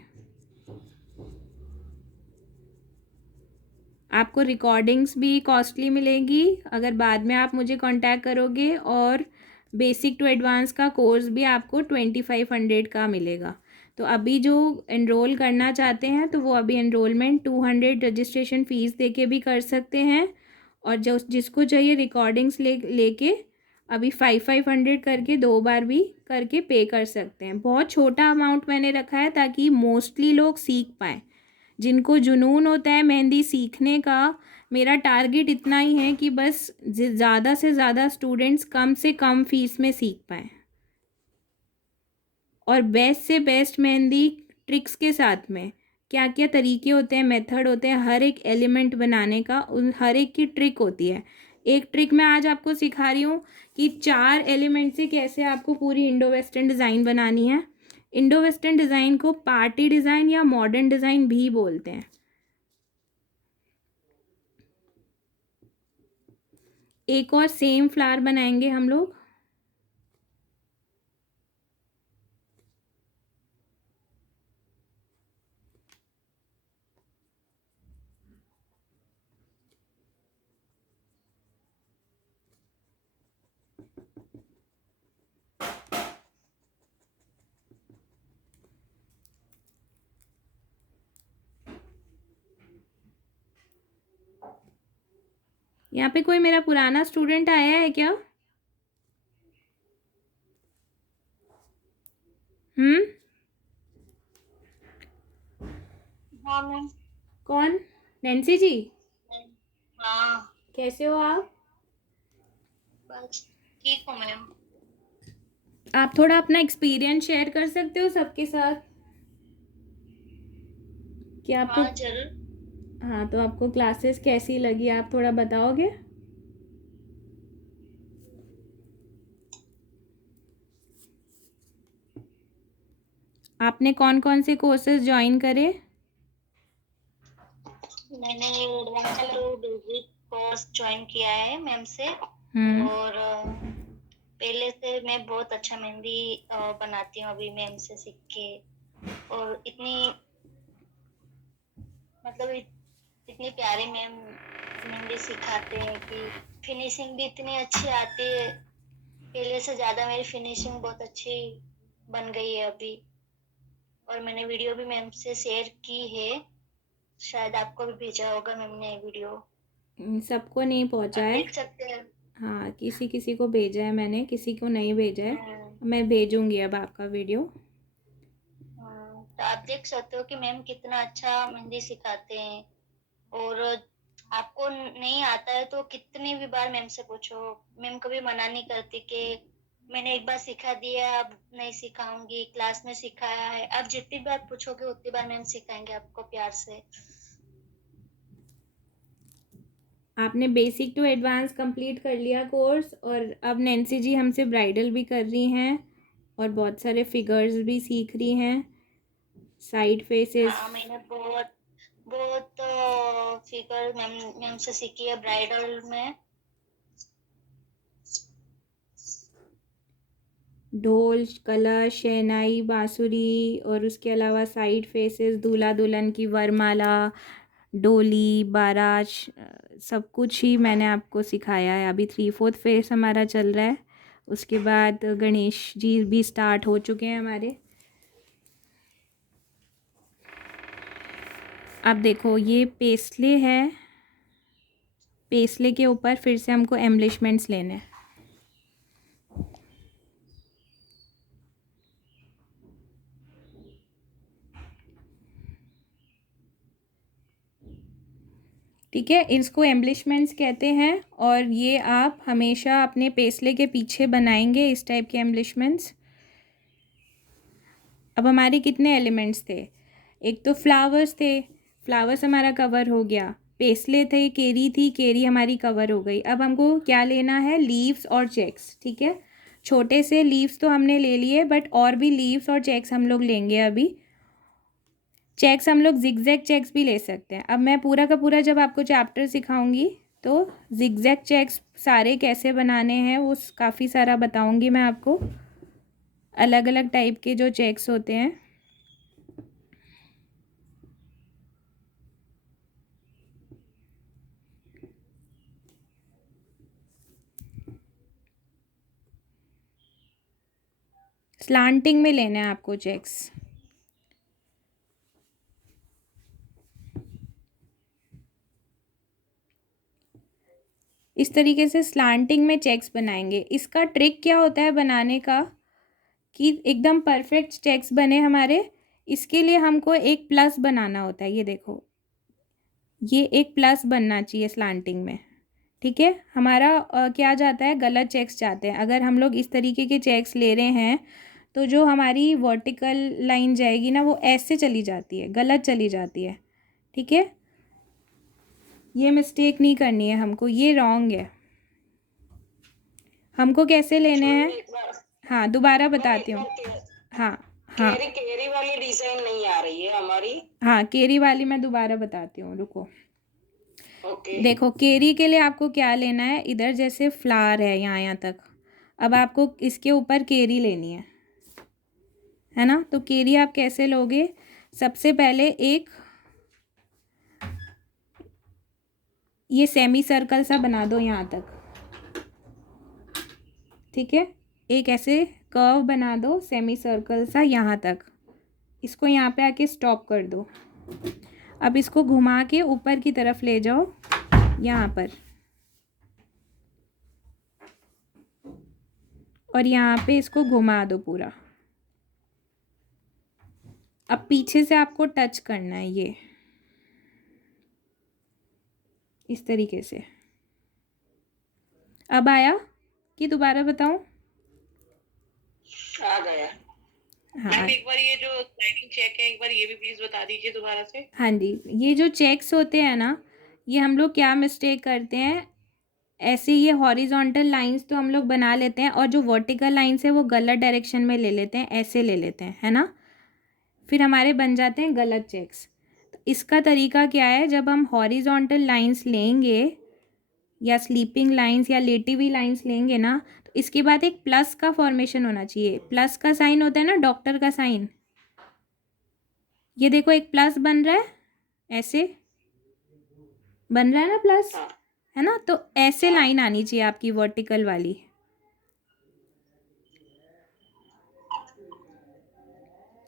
आपको रिकॉर्डिंग्स भी कॉस्टली मिलेगी अगर बाद में आप मुझे कांटेक्ट करोगे, और बेसिक टू एडवांस का कोर्स भी आपको 2500 का मिलेगा। तो अभी जो एनरोल करना चाहते हैं तो वो अभी एनरोलमेंट 200 रजिस्ट्रेशन फ़ीस दे के भी कर सकते हैं, और जो जिसको चाहिए रिकॉर्डिंग्स लेके अभी 500 करके 2 बार भी करके पे कर सकते हैं। बहुत छोटा अमाउंट मैंने रखा है ताकि मोस्टली लोग सीख पाएँ। जिनको जुनून होता है मेहंदी सीखने का, मेरा टारगेट इतना ही है कि बस ज़्यादा से ज़्यादा स्टूडेंट्स कम से कम फीस में सीख पाएँ, और बेस्ट से बेस्ट मेहंदी ट्रिक्स के साथ में। क्या क्या तरीके होते हैं, मेथड होते हैं हर एक एलिमेंट बनाने का, उन हर एक की ट्रिक होती है। एक ट्रिक मैं आज आपको सिखा रही हूँ कि 4 एलिमेंट से कैसे आपको पूरी इंडो वेस्टर्न डिज़ाइन बनानी है। इंडो वेस्टर्न डिज़ाइन को पार्टी डिज़ाइन या मॉडर्न डिज़ाइन भी बोलते हैं। एक और सेम फ्लावर बनाएंगे हम लोग। यहाँ पे कोई मेरा पुराना स्टूडेंट आया है क्या? हाँ मैम। कौन? नैन्सी जी? हाँ कैसे हो आप? बस ठीक हूँ मैम। आप थोड़ा अपना एक्सपीरियंस शेयर कर सकते हो सबके साथ कि आपको, हाँ जरूर। हाँ तो आपको क्लासेस कैसी लगी, आप थोड़ा बताओगे? आपने कौन कौन से कोर्सेज ज्वाइन करे? मैंने बेसिक कोर्स ज्वाइन किया है मैम से, हम्म। और पहले से मैं बहुत अच्छा मेहंदी बनाती हूँ अभी मैम से सीख के। और इतनी प्यारी मैम मेहंदी सिखाते हैं कि फिनिशिंग भी इतनी अच्छी आती है। पहले से ज़्यादा मेरी फिनिशिंग बहुत अच्छी बन गई है अभी। और मैंने वीडियो भी मैम से शेयर की है, शायद आपको भी भेजा होगा मैम ने वीडियो, सबको नहीं पहुंचा आप है। देख सकते हैं। हाँ किसी किसी को भेजा है मैंने, किसी को नहीं भेजा है। हम्म, मैं भेजूंगी अब आपका वीडियो। तो आप देख सकते हो कि मैम कितना अच्छा मेहंदी सिखाते हैं। और आपको नहीं आता है तो कितनी भी बार मैम से पूछो, मैम कभी मना नहीं करती कि मैंने एक बार सिखा दिया अब नहीं सिखाऊंगी, क्लास में सिखाया है। आप जितनी बार पूछोगे उतनी बार मैम सिखाएंगे आपको प्यार से। आपने बेसिक टू एडवांस कंप्लीट कर लिया कोर्स, और अब नैन्सी जी हमसे ब्राइडल भी कर रही हैं और बहुत सारे फिगर्स भी सीख रही हैं, साइड फेसेस। हाँ, मैंने बहुत बहुत फिगर मैम मैम से सीखी है ब्राइडल में। ढोल, कलश, शहनाई, बांसुरी, और उसके अलावा साइड फेसेस, दूल्हा दुल्हन की वरमाला, डोली, बारात, सब कुछ ही मैंने आपको सिखाया है। अभी 3/4 फेस हमारा चल रहा है, उसके बाद गणेश जी भी स्टार्ट हो चुके हैं हमारे। अब देखो ये पेस्ले है, पेस्ले के ऊपर फिर से हमको एम्बलिशमेंट्स लेने हैं। ठीक है, इसको एम्बलिशमेंट्स कहते हैं, और ये आप हमेशा अपने पेस्ले के पीछे बनाएंगे इस टाइप के एम्बलिशमेंट्स। अब हमारे कितने एलिमेंट्स थे? एक तो फ्लावर्स थे, फ्लावर्स हमारा कवर हो गया। पेस्ले थे, केरी थी, केरी हमारी कवर हो गई। अब हमको क्या लेना है? लीव्स और चेक्स। ठीक है, छोटे से लीव्स तो हमने ले लिए, बट और भी लीव्स और चेक्स हम लोग लेंगे अभी। चेक्स हम लोग जिगजैग चेक्स भी ले सकते हैं। अब मैं पूरा का पूरा जब आपको चैप्टर सिखाऊंगी तो जिगजैग चेक्स सारे कैसे बनाने हैं वो काफ़ी सारा बताऊंगी मैं आपको, अलग अलग टाइप के जो चेक्स होते हैं। स्लांटिंग में लेना है आपको चेक्स। इस तरीके से स्लांटिंग में चेक्स बनाएंगे। इसका ट्रिक क्या होता है बनाने का कि एकदम परफेक्ट चेक्स बने हमारे, इसके लिए हमको एक प्लस बनाना होता है। ये देखो, ये एक प्लस बनना चाहिए स्लांटिंग में। ठीक है, हमारा क्या जाता है, गलत चेक्स जाते हैं। अगर हम लोग इस तरीके के चेक्स ले रहे हैं तो जो हमारी वर्टिकल लाइन जाएगी ना वो ऐसे चली जाती है, गलत चली जाती है। ठीक है, ये मिस्टेक नहीं करनी है हमको, ये रॉन्ग है। हमको कैसे लेने हैं? हाँ, दोबारा बताती हूँ। हाँ हाँ केरी वाली डिजाइन नहीं आ रही है हमारी। हाँ, केरी वाली मैं दोबारा बताती हूँ, रुको। ओके। देखो, केरी के लिए आपको क्या लेना है, इधर जैसे फ्लावर है यहाँ तक, अब आपको इसके ऊपर केरी लेनी है ना। तो केरी आप कैसे लोगे? सबसे पहले एक ये सेमी सर्कल सा बना दो यहाँ तक। ठीक है, एक ऐसे कर्व बना दो सेमी सर्कल सा यहाँ तक, इसको यहाँ पे आके स्टॉप कर दो। अब इसको घुमा के ऊपर की तरफ ले जाओ यहाँ पर, और यहाँ पे इसको घुमा दो पूरा। अब पीछे से आपको टच करना है ये इस तरीके से। अब आया कि दोबारा बताऊं? आ गया। हाँ मैम एक बार ये जो स्लाइडिंग चेक है एक बार ये भी प्लीज बता दीजिए दोबारा से। हाँ जी, ये जो चेक्स होते हैं ना, ये हम लोग क्या मिस्टेक करते हैं, ऐसे ये हॉरिजॉन्टल लाइंस तो हम लोग बना लेते हैं, और जो वर्टिकल लाइंस है वो गलत डायरेक्शन में ले लेते हैं, ऐसे ले लेते हैं, है ना। फिर हमारे बन जाते हैं गलत चेक्स। तो इसका तरीका क्या है, जब हम हॉरिजॉन्टल लाइंस लेंगे या स्लीपिंग लाइंस या लेटी हुई लाइंस लेंगे ना, तो इसके बाद एक प्लस का फॉर्मेशन होना चाहिए। प्लस का साइन होता है ना, डॉक्टर का साइन। ये देखो एक प्लस बन रहा है, ऐसे बन रहा है ना प्लस, है ना। तो ऐसे लाइन आनी चाहिए आपकी वर्टिकल वाली।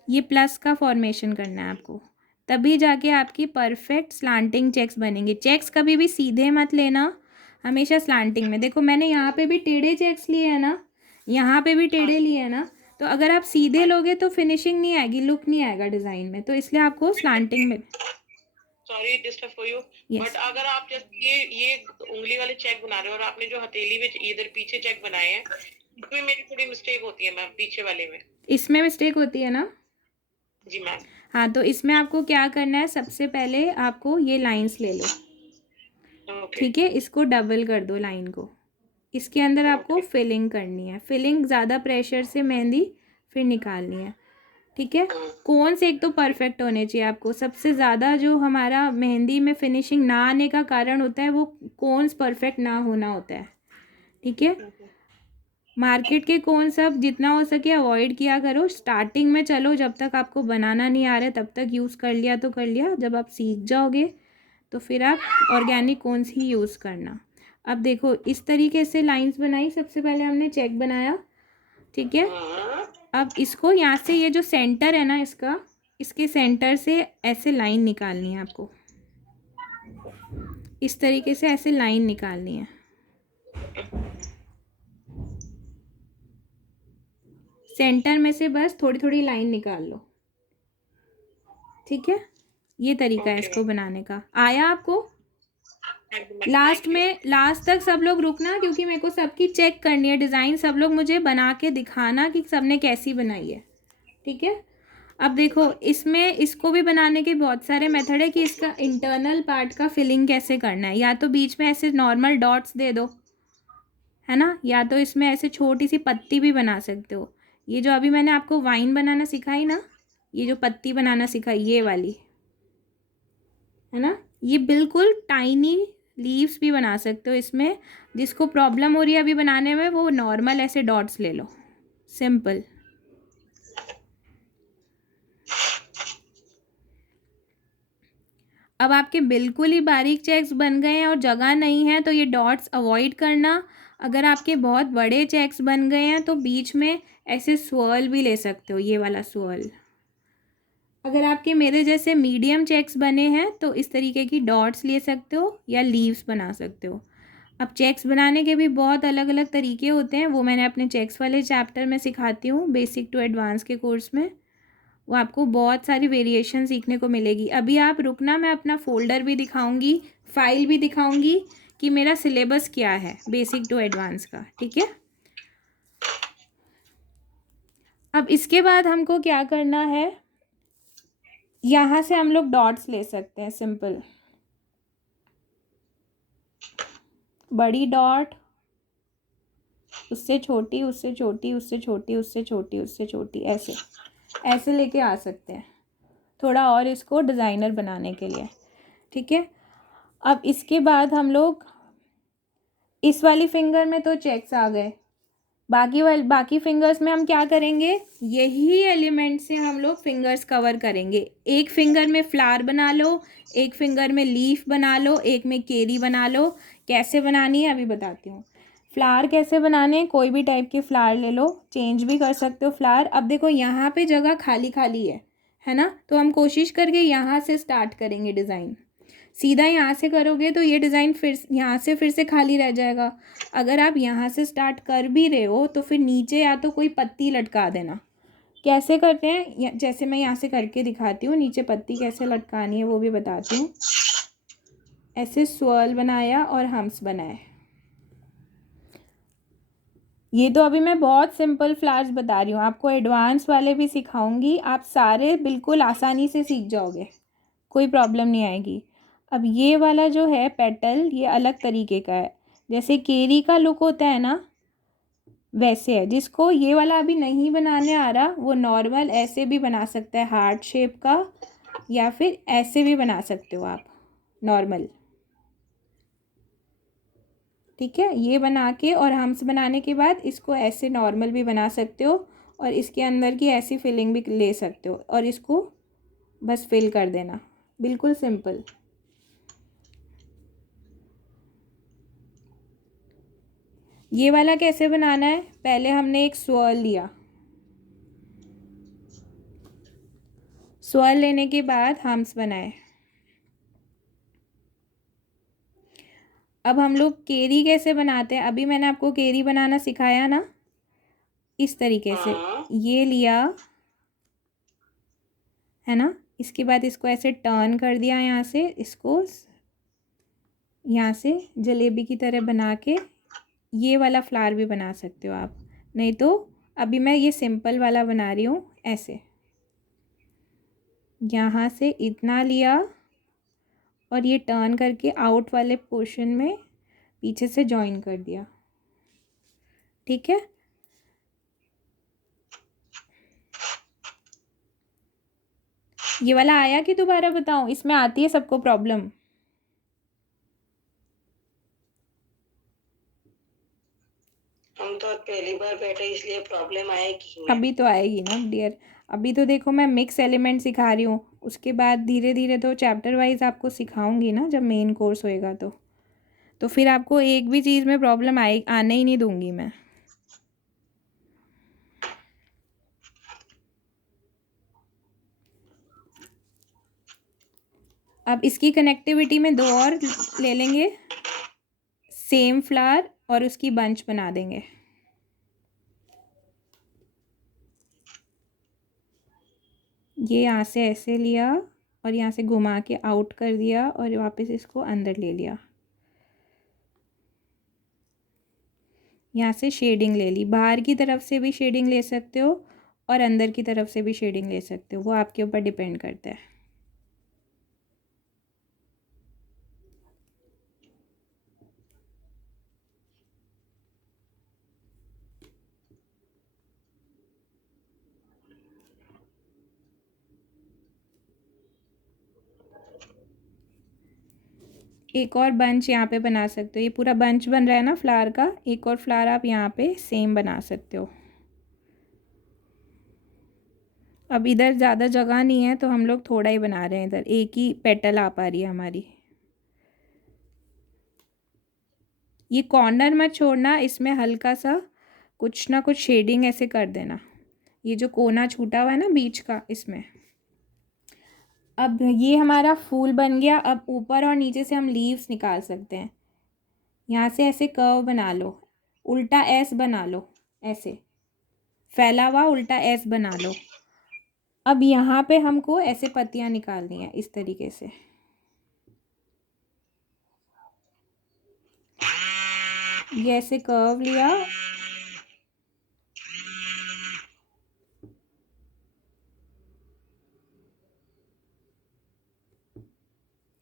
ये प्लस का फॉर्मेशन करना है आपको, तभी जाके आपकी परफेक्ट स्लांटिंग चेक्स बनेंगे। चेक्स कभी भी सीधे मत लेना, हमेशा स्लांटिंग में। देखो मैंने यहाँ पे भी टेढ़े चेक्स लिए हैं ना, यहाँ पे भी टेढ़े लिए हैं ना, तो अगर आप सीधे लोगे तो फिनिशिंग नहीं आएगी, लुक नहीं आएगा डिज़ाइन में, तो इसलिए आपको स्लांटिंग में। Sorry disturb for you, yes. But अगर आप जैसे ये उंगली वाले चेक बना रहे हो और आपने जो हथेली में इधर पीछे चेक बनाए हैं, इसमें मेरी थोड़ी मिस्टेक होती है मैम, पीछे वाले में। इसमें मिस्टेक होती है ना? जी मैम। हाँ, तो इसमें आपको क्या करना है, सबसे पहले आपको ये लाइंस ले लो, ओके ठीक है, इसको डबल कर दो लाइन को, इसके अंदर आपको ओके फिलिंग करनी है, फिलिंग ज़्यादा प्रेशर से मेहंदी फिर निकालनी है, ठीक है। कौन से एक तो परफेक्ट होने चाहिए आपको, सबसे ज़्यादा जो हमारा मेहंदी में फिनिशिंग ना आने का कारण होता है वो कोन्स परफेक्ट ना होना होता है, ठीक है। मार्केट के कोन सब जितना हो सके अवॉइड किया करो स्टार्टिंग में, चलो जब तक आपको बनाना नहीं आ रहा है तब तक यूज़ कर लिया तो कर लिया, जब आप सीख जाओगे तो फिर आप ऑर्गेनिक कोन्स ही यूज़ करना। अब देखो इस तरीके से लाइंस बनाई, सबसे पहले हमने चेक बनाया, ठीक है। अब इसको यहाँ से ये जो सेंटर है ना इसका, इसके सेंटर से ऐसे लाइन निकालनी है आपको, इस तरीके से ऐसे लाइन निकालनी है, सेंटर में से बस थोड़ी थोड़ी लाइन निकाल लो, ठीक है। ये तरीका है इसको बनाने का। आया आपको? लास्ट तक सब लोग रुकना, क्योंकि मेरे को सबकी चेक करनी है डिज़ाइन, सब लोग मुझे बना के दिखाना कि सबने कैसी बनाई है, ठीक है। अब देखो इसमें इसको भी बनाने के बहुत सारे मेथड है कि इसका इंटरनल पार्ट का फिलिंग कैसे करना है, या तो बीच में ऐसे नॉर्मल डॉट्स दे दो, है ना, या तो इसमें ऐसे छोटी सी पत्ती भी बना सकते हो। ये जो अभी मैंने आपको वाइन बनाना सिखाई ना, ये जो पत्ती बनाना सिखाई ये वाली, है ना, ये बिल्कुल टाइनी लीव्स भी बना सकते हो इसमें। जिसको प्रॉब्लम हो रही है अभी बनाने में वो नॉर्मल ऐसे डॉट्स ले लो, सिंपल। अब आपके बिल्कुल ही बारीक चेक्स बन गए हैं और जगह नहीं है तो ये डॉट्स अवॉइड करना। अगर आपके बहुत बड़े चेक्स बन गए हैं तो बीच में ऐसे स्वर्ल भी ले सकते हो, ये वाला स्वर्ल। अगर आपके मेरे जैसे मीडियम चेक्स बने हैं तो इस तरीके की डॉट्स ले सकते हो या लीव्स बना सकते हो। अब चेक्स बनाने के भी बहुत अलग अलग तरीके होते हैं, वो मैंने अपने चेक्स वाले चैप्टर में सिखाती हूँ, बेसिक टू एडवांस के कोर्स में। वो आपको बहुत सारी वेरिएशन सीखने को मिलेगी। अभी आप रुकना, मैं अपना फ़ोल्डर भी दिखाऊंगी, फाइल भी दिखाऊंगी कि मेरा सिलेबस क्या है बेसिक टू एडवांस का, ठीक है। अब इसके बाद हमको क्या करना है, यहाँ से हम लोग डॉट्स ले सकते हैं, सिंपल बड़ी डॉट, उससे छोटी, उससे छोटी, उससे छोटी, उससे छोटी, उससे छोटी, ऐसे ऐसे लेके आ सकते हैं थोड़ा और इसको डिज़ाइनर बनाने के लिए, ठीक है। अब इसके बाद हम लोग इस वाली फिंगर में तो चेक्स आ गए, बाकी फिंगर्स में हम क्या करेंगे, यही एलिमेंट से हम लोग फिंगर्स कवर करेंगे। एक फिंगर में फ्लावर बना लो, एक फिंगर में लीफ बना लो, एक में केरी बना लो। कैसे बनानी है अभी बताती हूँ। फ्लावर कैसे बनाने, कोई भी टाइप के फ्लावर ले लो, चेंज भी कर सकते हो फ्लावर। अब देखो यहाँ पे जगह खाली खाली है ना, तो हम कोशिश करके यहाँ से स्टार्ट करेंगे डिज़ाइन। सीधा यहाँ से करोगे तो ये डिज़ाइन फिर यहाँ से फिर से खाली रह जाएगा। अगर आप यहाँ से स्टार्ट कर भी रहे हो तो फिर नीचे या तो कोई पत्ती लटका देना। कैसे करते हैं, जैसे मैं यहाँ से करके दिखाती हूँ, नीचे पत्ती कैसे लटकानी है वो भी बताती हूँ। ऐसे स्वर्ल बनाया और हम्स बनाए। ये तो अभी मैं बहुत सिंपल फ्लावर्स बता रही हूँ, आपको एडवांस वाले भी सिखाऊंगी, आप सारे बिल्कुल आसानी से सीख जाओगे, कोई प्रॉब्लम नहीं आएगी। अब ये वाला जो है पेटल, ये अलग तरीके का है, जैसे केरी का लुक होता है ना वैसे है। जिसको ये वाला अभी नहीं बनाने आ रहा वो नॉर्मल ऐसे भी बना सकता है, हार्ट शेप का, या फिर ऐसे भी बना सकते हो आप नॉर्मल, ठीक है। ये बना के और हम्स बनाने के बाद इसको ऐसे नॉर्मल भी बना सकते हो और इसके अंदर की ऐसी फिलिंग भी ले सकते हो और इसको बस फिल कर देना, बिल्कुल सिंपल। ये वाला कैसे बनाना है, पहले हमने एक स्वर्ल लिया, स्वर्ल लेने के बाद हम्स बनाए। अब हम लोग केरी कैसे बनाते हैं, अभी मैंने आपको केरी बनाना सिखाया ना, इस तरीके से हाँ। ये लिया है ना। इसके बाद इसको ऐसे टर्न कर दिया, यहाँ से इसको यहाँ से जलेबी की तरह बना के ये वाला फ्लावर भी बना सकते हो आप। नहीं तो अभी मैं ये सिंपल वाला बना रही हूँ। ऐसे यहाँ से इतना लिया और ये टर्न करके आउट वाले पोर्शन में पीछे से जॉइन कर दिया। ठीक है, ये वाला आया कि दोबारा बताऊँ? इसमें आती है सबको प्रॉब्लम। हम तो पहली बार बैठे इसलिए प्रॉब्लम आएगी। अभी तो आएगी ना डियर। अभी तो देखो मैं मिक्स एलिमेंट सिखा रही हूँ, उसके बाद धीरे धीरे तो चैप्टर वाइज आपको सिखाऊंगी ना जब मेन कोर्स होएगा तो फिर आपको एक भी चीज़ में प्रॉब्लम आने ही नहीं दूंगी मैं। अब इसकी कनेक्टिविटी में 2 और ले लेंगे, सेम फ्लावर और उसकी बंच बना देंगे। ये यहाँ से ऐसे लिया और यहाँ से घुमा के आउट कर दिया और वापस इसको अंदर ले लिया। यहाँ से शेडिंग ले ली, बाहर की तरफ से भी शेडिंग ले सकते हो और अंदर की तरफ से भी शेडिंग ले सकते हो, वो आपके ऊपर डिपेंड करता है। एक और बंच यहाँ पे बना सकते हो, ये पूरा बंच बन रहा है ना फ्लावर का, एक और फ्लावर आप यहाँ पे सेम बना सकते हो। अब इधर ज़्यादा जगह नहीं है तो हम लोग थोड़ा ही बना रहे हैं, इधर एक ही पेटल आ पा रही है हमारी। ये कॉर्नर मत छोड़ना, इसमें हल्का सा कुछ ना कुछ शेडिंग ऐसे कर देना, ये जो कोना छूटा हुआ है ना बीच का इसमें। अब ये हमारा फूल बन गया। अब ऊपर और नीचे से हम लीव्स निकाल सकते हैं। यहाँ से ऐसे कर्व बना लो, उल्टा एस बना लो, ऐसे फैला हुआ उल्टा एस बना लो। अब यहाँ पे हमको ऐसे पत्तियाँ निकालनी है इस तरीके से। ये ऐसे कर्व लिया,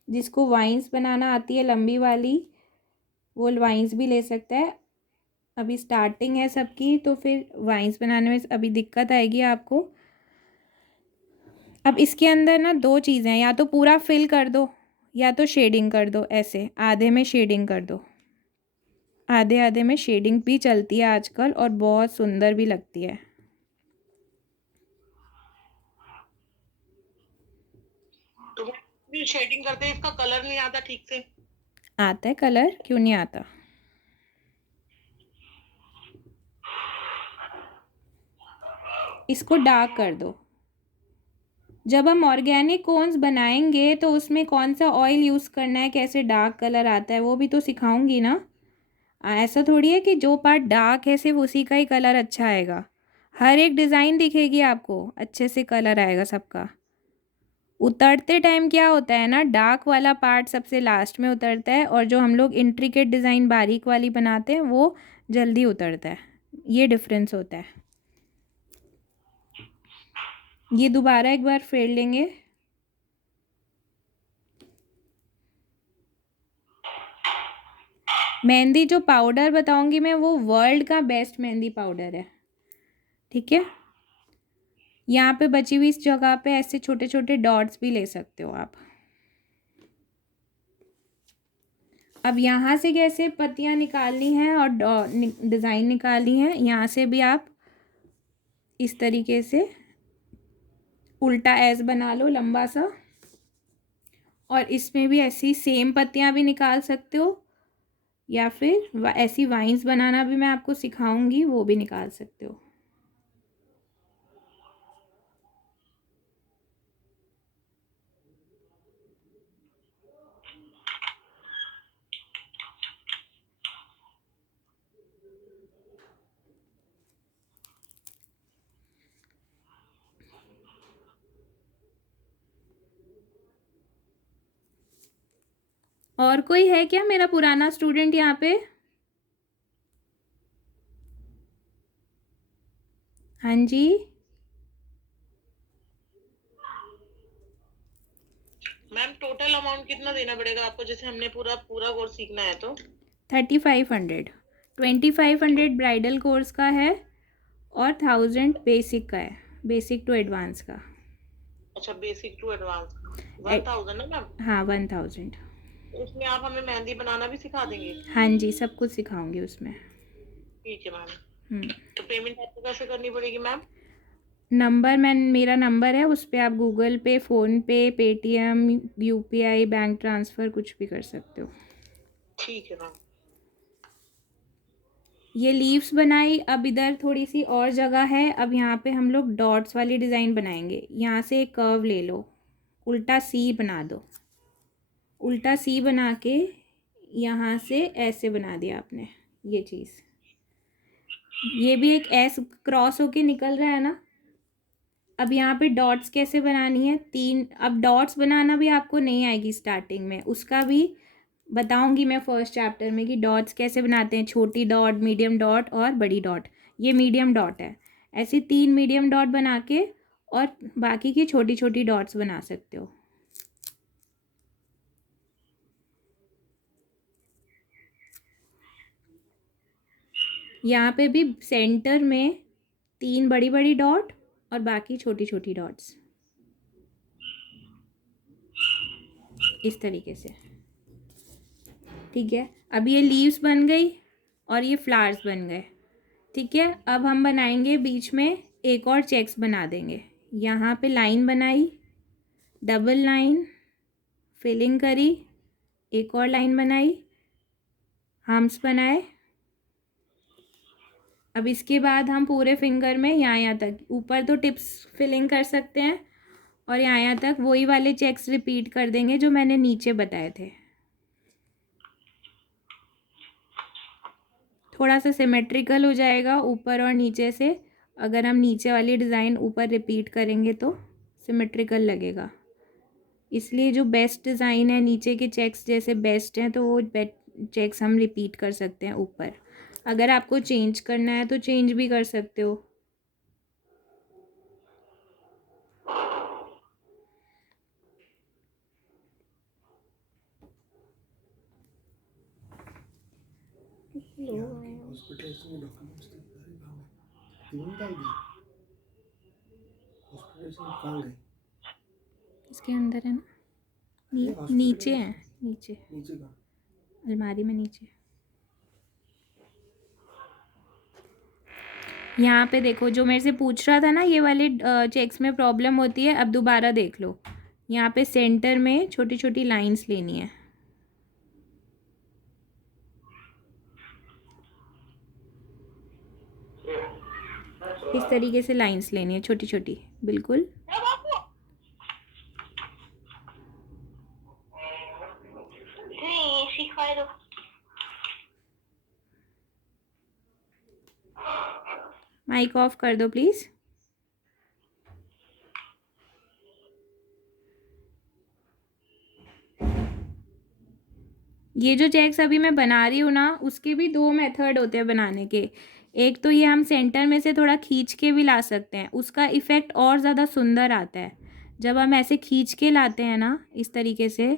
जिसको वाइन्स बनाना आती है लंबी वाली वो वाइन्स भी ले सकता है। अभी स्टार्टिंग है सबकी तो फिर वाइन्स बनाने में अभी दिक्कत आएगी आपको। अब इसके अंदर ना 2 चीज़ें हैं, या तो पूरा फिल कर दो या तो शेडिंग कर दो। ऐसे आधे में शेडिंग कर दो, आधे आधे में शेडिंग भी चलती है आजकल और बहुत सुंदर भी लगती है। तो शेडिंग करते हैं इसका कलर नहीं आता ठीक से। आता है कलर, क्यों नहीं आता? इसको डार्क कर दो। जब हम ऑर्गेनिक कोन्स बनाएंगे तो उसमें कौन सा ऑयल यूज़ करना है, कैसे डार्क कलर आता है वो भी तो सिखाऊंगी ना। ऐसा थोड़ी है कि जो पार्ट डार्क है सिर्फ उसी का ही कलर अच्छा आएगा। हर एक डिज़ाइन दिखेगी आपको, अच्छे से कलर आएगा सबका। उतरते टाइम क्या होता है ना, डार्क वाला पार्ट सबसे लास्ट में उतरता है और जो हम लोग इंट्रिकेट डिज़ाइन बारीक वाली बनाते हैं वो जल्दी उतरता है। ये डिफरेंस होता है। ये दोबारा एक बार फेर लेंगे। मेहंदी जो पाउडर बताऊंगी मैं वो वर्ल्ड का बेस्ट मेहंदी पाउडर है। ठीक है, यहाँ पे बची हुई इस जगह पे ऐसे छोटे छोटे डॉट्स भी ले सकते हो आप। अब यहाँ से कैसे पत्तियाँ निकालनी हैं और डिज़ाइन निकालनी है, यहाँ से भी आप इस तरीके से उल्टा एस बना लो लंबा सा, और इसमें भी ऐसी सेम पत्तियाँ भी निकाल सकते हो या फिर ऐसी वाइन्स बनाना भी मैं आपको सिखाऊंगी, वो भी निकाल सकते हो। और कोई है क्या मेरा पुराना स्टूडेंट यहाँ पे? हाँ जी, मैम टोटल अमाउंट कितना देना पड़ेगा आपको, जैसे हमने पूरा पूरा कोर्स सीखना है तो? 3500। 2500 ब्राइडल कोर्स का है और 1000 बेसिक का है, बेसिक टू एडवांस का। अच्छा, बेसिक टू एडवांस ए- 1000 ना मैम? हाँ 1000। उसमें आप हमें मेहंदी बनाना भी सिखा देंगे? हाँ जी, सब कुछ सिखाऊंगी उसमें। ठीक है मैम। हम्म। तो पेमेंट आपको कैसे करनी पड़ेगी मैम? मेरा नंबर है, उस पर आप गूगल पे, फ़ोन पे, पेटीएम, यूपीआई, बैंक ट्रांसफ़र कुछ भी कर सकते हो। ठीक है मैम। ये लीव्स बनाई। अब इधर थोड़ी सी और जगह है, अब यहाँ पे हम लोग डॉट्स वाली डिज़ाइन बनाएंगे। यहाँ से एक कर्व ले लो, उल्टा सी बना दो। उल्टा सी बना के यहाँ से ऐसे बना दिया आपने ये चीज़। ये भी एक एस क्रॉस होके निकल रहा है ना। अब यहाँ पे डॉट्स कैसे बनानी है, 3। अब डॉट्स बनाना भी आपको नहीं आएगी स्टार्टिंग में, उसका भी बताऊंगी मैं फर्स्ट चैप्टर में कि डॉट्स कैसे बनाते हैं, छोटी डॉट, मीडियम डॉट और बड़ी डॉट। ये मीडियम डॉट है। ऐसे 3 मीडियम डॉट बना के और बाकी की छोटी छोटी डॉट्स बना सकते हो। यहाँ पे भी सेंटर में 3 बड़ी बड़ी डॉट और बाकी छोटी छोटी डॉट्स, इस तरीके से। ठीक है, अब ये लीव्स बन गई और ये फ्लावर्स बन गए। ठीक है, अब हम बनाएंगे बीच में एक और चेक्स बना देंगे। यहाँ पे लाइन बनाई, डबल लाइन, फिलिंग करी, एक और लाइन बनाई, हम्स बनाए। अब इसके बाद हम पूरे फिंगर में यहाँ तक, ऊपर तो टिप्स फिलिंग कर सकते हैं और यहाँ तक वही वाले चेक्स रिपीट कर देंगे जो मैंने नीचे बताए थे। थोड़ा सा सिमेट्रिकल हो जाएगा ऊपर और नीचे से। अगर हम नीचे वाली डिज़ाइन ऊपर रिपीट करेंगे तो सिमेट्रिकल लगेगा। इसलिए जो बेस्ट डिज़ाइन है, नीचे के चेक्स जैसे बेस्ट हैं, तो वो चेक्स हम रिपीट कर सकते हैं ऊपर। अगर आपको चेंज करना है तो चेंज भी कर सकते हो। हॉस्पिटलाइजेशन के डॉक्यूमेंट्स तीन डाल दिए। हॉस्पिटलाइजेशन कहाँ गए? इसके अंदर है ना, ये नीचे है, नीचे नीचे का अलमारी में नीचे। यहाँ पे देखो, जो मेरे से पूछ रहा था ना ये वाले चेक्स में प्रॉब्लम होती है, अब दोबारा देख लो। यहाँ पे सेंटर में छोटी छोटी लाइंस लेनी है। इस तरीके से लाइंस लेनी है छोटी छोटी, बिल्कुल। सिखा दो। माइक ऑफ कर दो प्लीज़। ये जो चेक्स अभी मैं बना रही हूँ ना, उसके भी 2 मेथड होते हैं बनाने के। एक तो ये हम सेंटर में से थोड़ा खींच के भी ला सकते हैं, उसका इफ़ेक्ट और ज़्यादा सुंदर आता है। जब हम ऐसे खींच के लाते हैं ना इस तरीके से,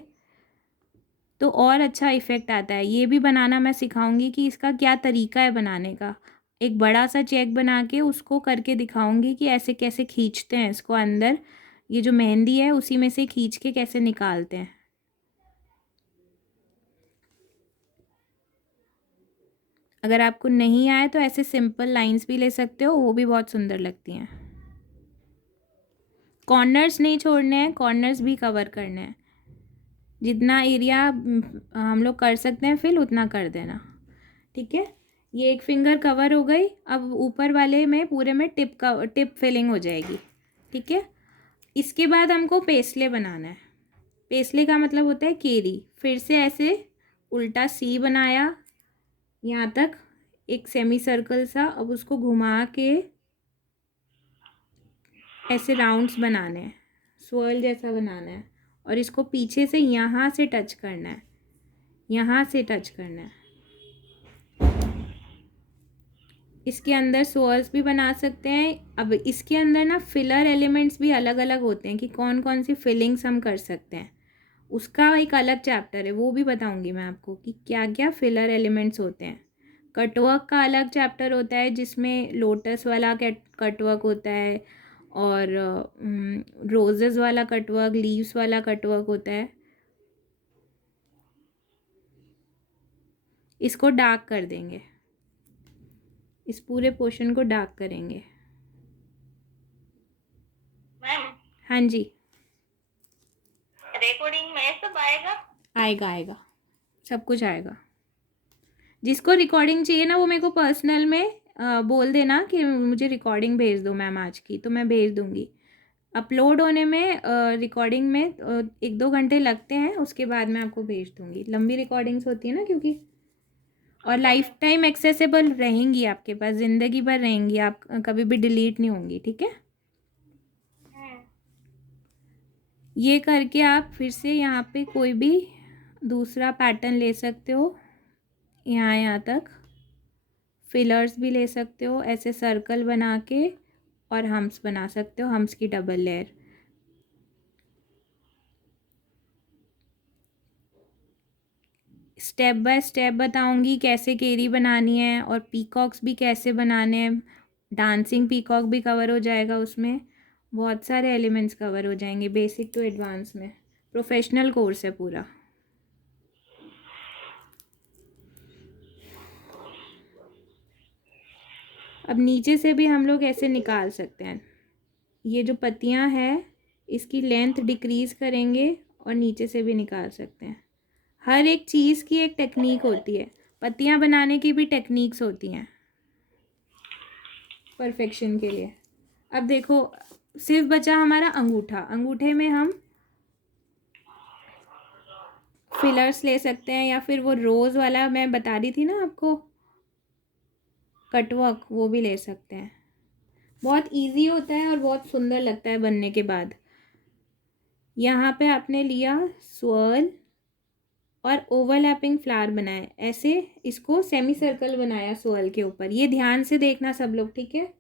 तो और अच्छा इफ़ेक्ट आता है। ये भी बनाना मैं सिखाऊंगी कि इसका क्या तरीका है बनाने का। एक बड़ा सा चेक बना के उसको करके दिखाऊंगी कि ऐसे कैसे खींचते हैं इसको अंदर, ये जो मेहंदी है उसी में से खींच के कैसे निकालते हैं। अगर आपको नहीं आए तो ऐसे सिंपल लाइंस भी ले सकते हो, वो भी बहुत सुंदर लगती हैं। कॉर्नर्स नहीं छोड़ने हैं, कॉर्नर्स भी कवर करने हैं। जितना एरिया हम लोग कर सकते हैं फिल, उतना कर देना। ठीक है, ये एक फिंगर कवर हो गई। अब ऊपर वाले में पूरे में टिप फिलिंग हो जाएगी। ठीक है, इसके बाद हमको पेस्ले बनाना है। पेस्ले का मतलब होता है केरी। फिर से ऐसे उल्टा सी बनाया यहाँ तक, एक सेमी सर्कल सा। अब उसको घुमा के ऐसे राउंड्स बनाने हैं, स्वर्ल जैसा बनाना है और इसको पीछे से यहाँ से टच करना है। यहाँ से टच करना है। इसके अंदर सोअर्स भी बना सकते हैं। अब इसके अंदर ना फिलर एलिमेंट्स भी अलग अलग होते हैं कि कौन कौन सी फिलिंग्स हम कर सकते हैं, उसका एक अलग चैप्टर है, वो भी बताऊंगी मैं आपको कि क्या क्या फिलर एलिमेंट्स होते हैं। कटवर्क का अलग चैप्टर होता है जिसमें लोटस वाला कटवर्क होता है, और रोजेस वाला कटवर्क, लीव्स वाला कटवर्क होता है। इसको डार्क कर देंगे, इस पूरे पोर्शन को डार्क करेंगे। मैम हाँ जी, रिकॉर्डिंग में सब आएगा? आएगा आएगा, सब कुछ आएगा। जिसको रिकॉर्डिंग चाहिए ना वो मेरे को पर्सनल में बोल देना कि मुझे रिकॉर्डिंग भेज दो मैम आज की, तो मैं भेज दूँगी। अपलोड होने में रिकॉर्डिंग में 1-2 घंटे लगते हैं, उसके बाद मैं आपको भेज दूँगी। लंबी रिकॉर्डिंग्स होती है ना क्योंकि, और लाइफ टाइम एक्सेसिबल रहेंगी आपके पास, ज़िंदगी भर रहेंगी, आप कभी भी डिलीट नहीं होंगी, ठीक है। ये करके आप फिर से यहाँ पे कोई भी दूसरा पैटर्न ले सकते हो, यहाँ तक फिलर्स भी ले सकते हो, ऐसे सर्कल बना के, और हम्स बना सकते हो, हम्स की double layer. Step by step बताऊंगी कैसे केरी बनानी है, और पीकॉक्स भी कैसे बनाने हैं। डांसिंग पीकॉक भी कवर हो जाएगा उसमें, बहुत सारे एलिमेंट्स कवर हो जाएंगे बेसिक टू एडवांस में। प्रोफेशनल कोर्स है पूरा। अब नीचे से भी हम लोग ऐसे निकाल सकते हैं। ये जो पत्तियां हैं इसकी लेंथ डिक्रीज़ करेंगे और नीचे से भी निकाल सकते हैं। हर एक चीज़ की एक टेक्निक होती है, पत्तियां बनाने की भी टेक्निक्स होती हैं परफेक्शन के लिए। अब देखो सिर्फ बचा हमारा अंगूठा। अंगूठे में हम फिलर्स ले सकते हैं, या फिर वो रोज़ वाला मैं बता रही थी ना आपको कटवर्क, वो भी ले सकते हैं। बहुत इजी होता है और बहुत सुंदर लगता है बनने के बाद। यहाँ पे आपने लिया स्वर्ल और ओवरलैपिंग फ्लावर बनाए, ऐसे इसको सेमी सर्कल बनाया स्वर्ल के ऊपर। ये ध्यान से देखना सब लोग, ठीक है।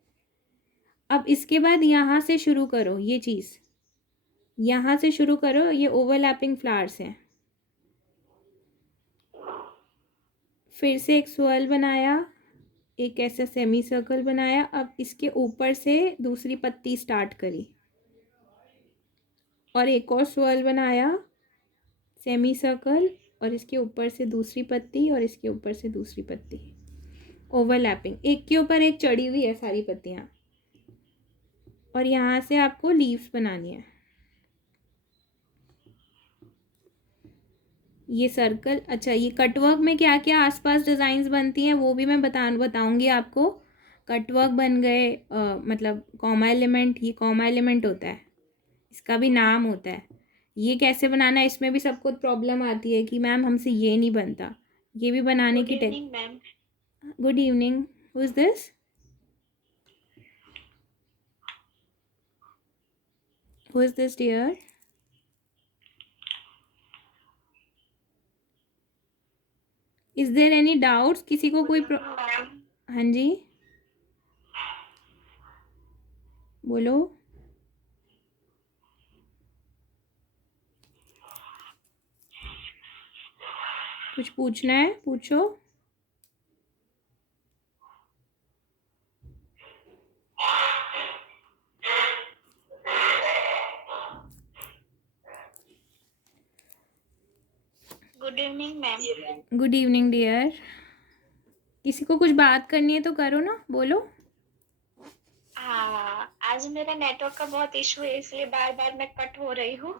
अब इसके बाद यहाँ से शुरू करो, ये चीज़ यहाँ से शुरू करो, ये ओवरलैपिंग फ्लावर्स हैं। फिर से एक स्वर्ल बनाया, एक ऐसा सेमी सर्कल बनाया। अब इसके ऊपर से दूसरी पत्ती स्टार्ट करी, और एक और स्वर्ल बनाया, सेमी सर्कल, और इसके ऊपर से दूसरी पत्ती, और इसके ऊपर से दूसरी पत्ती, ओवरलैपिंग, एक के ऊपर एक चढ़ी हुई है सारी पत्तियाँ। और यहाँ से आपको लीव्स बनानी है। ये सर्कल, अच्छा ये कटवर्क में क्या क्या आसपास डिज़ाइंस बनती हैं वो भी मैं बताऊंगी आपको। कटवर्क बन गए, मतलब कॉमा एलिमेंट, ये कॉमा एलिमेंट होता है, इसका भी नाम होता है। ये कैसे बनाना है, इसमें भी सबको प्रॉब्लम आती है कि मैम हमसे ये नहीं बनता, ये भी बनाने की technique. Ma'am good evening, who is this? Who is this dear? Is there any doubts? किसी को कोई हाँ जी बोलो। कुछ पूछना है पूछो। Good evening ma'am. Good evening dear. किसी को कुछ बात करनी है तो करो ना, बोलो। हाँ, आज मेरा नेटवर्क का बहुत इशू है, इसलिए बार बार मैं कट हो रही हूँ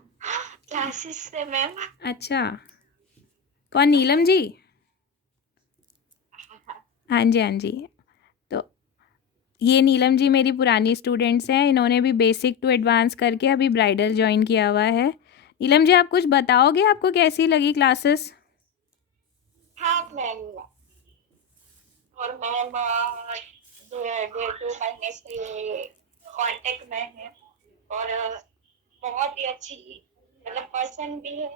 क्लासेस से मैम। अच्छा, कौन? नीलम जी? हाँ जी हाँ जी। तो ये नीलम जी मेरी पुरानी स्टूडेंट्स हैं, इन्होंने भी बेसिक टू एडवांस करके अभी ब्राइडल ज्वाइन किया हुआ है। नीलम जी आप कुछ बताओगे, आपको कैसी लगी क्लासेस? हाँ मैम, और मैम 1.5 महीने से कांटेक्ट में है, और बहुत ही अच्छी मतलब पर्सन भी है,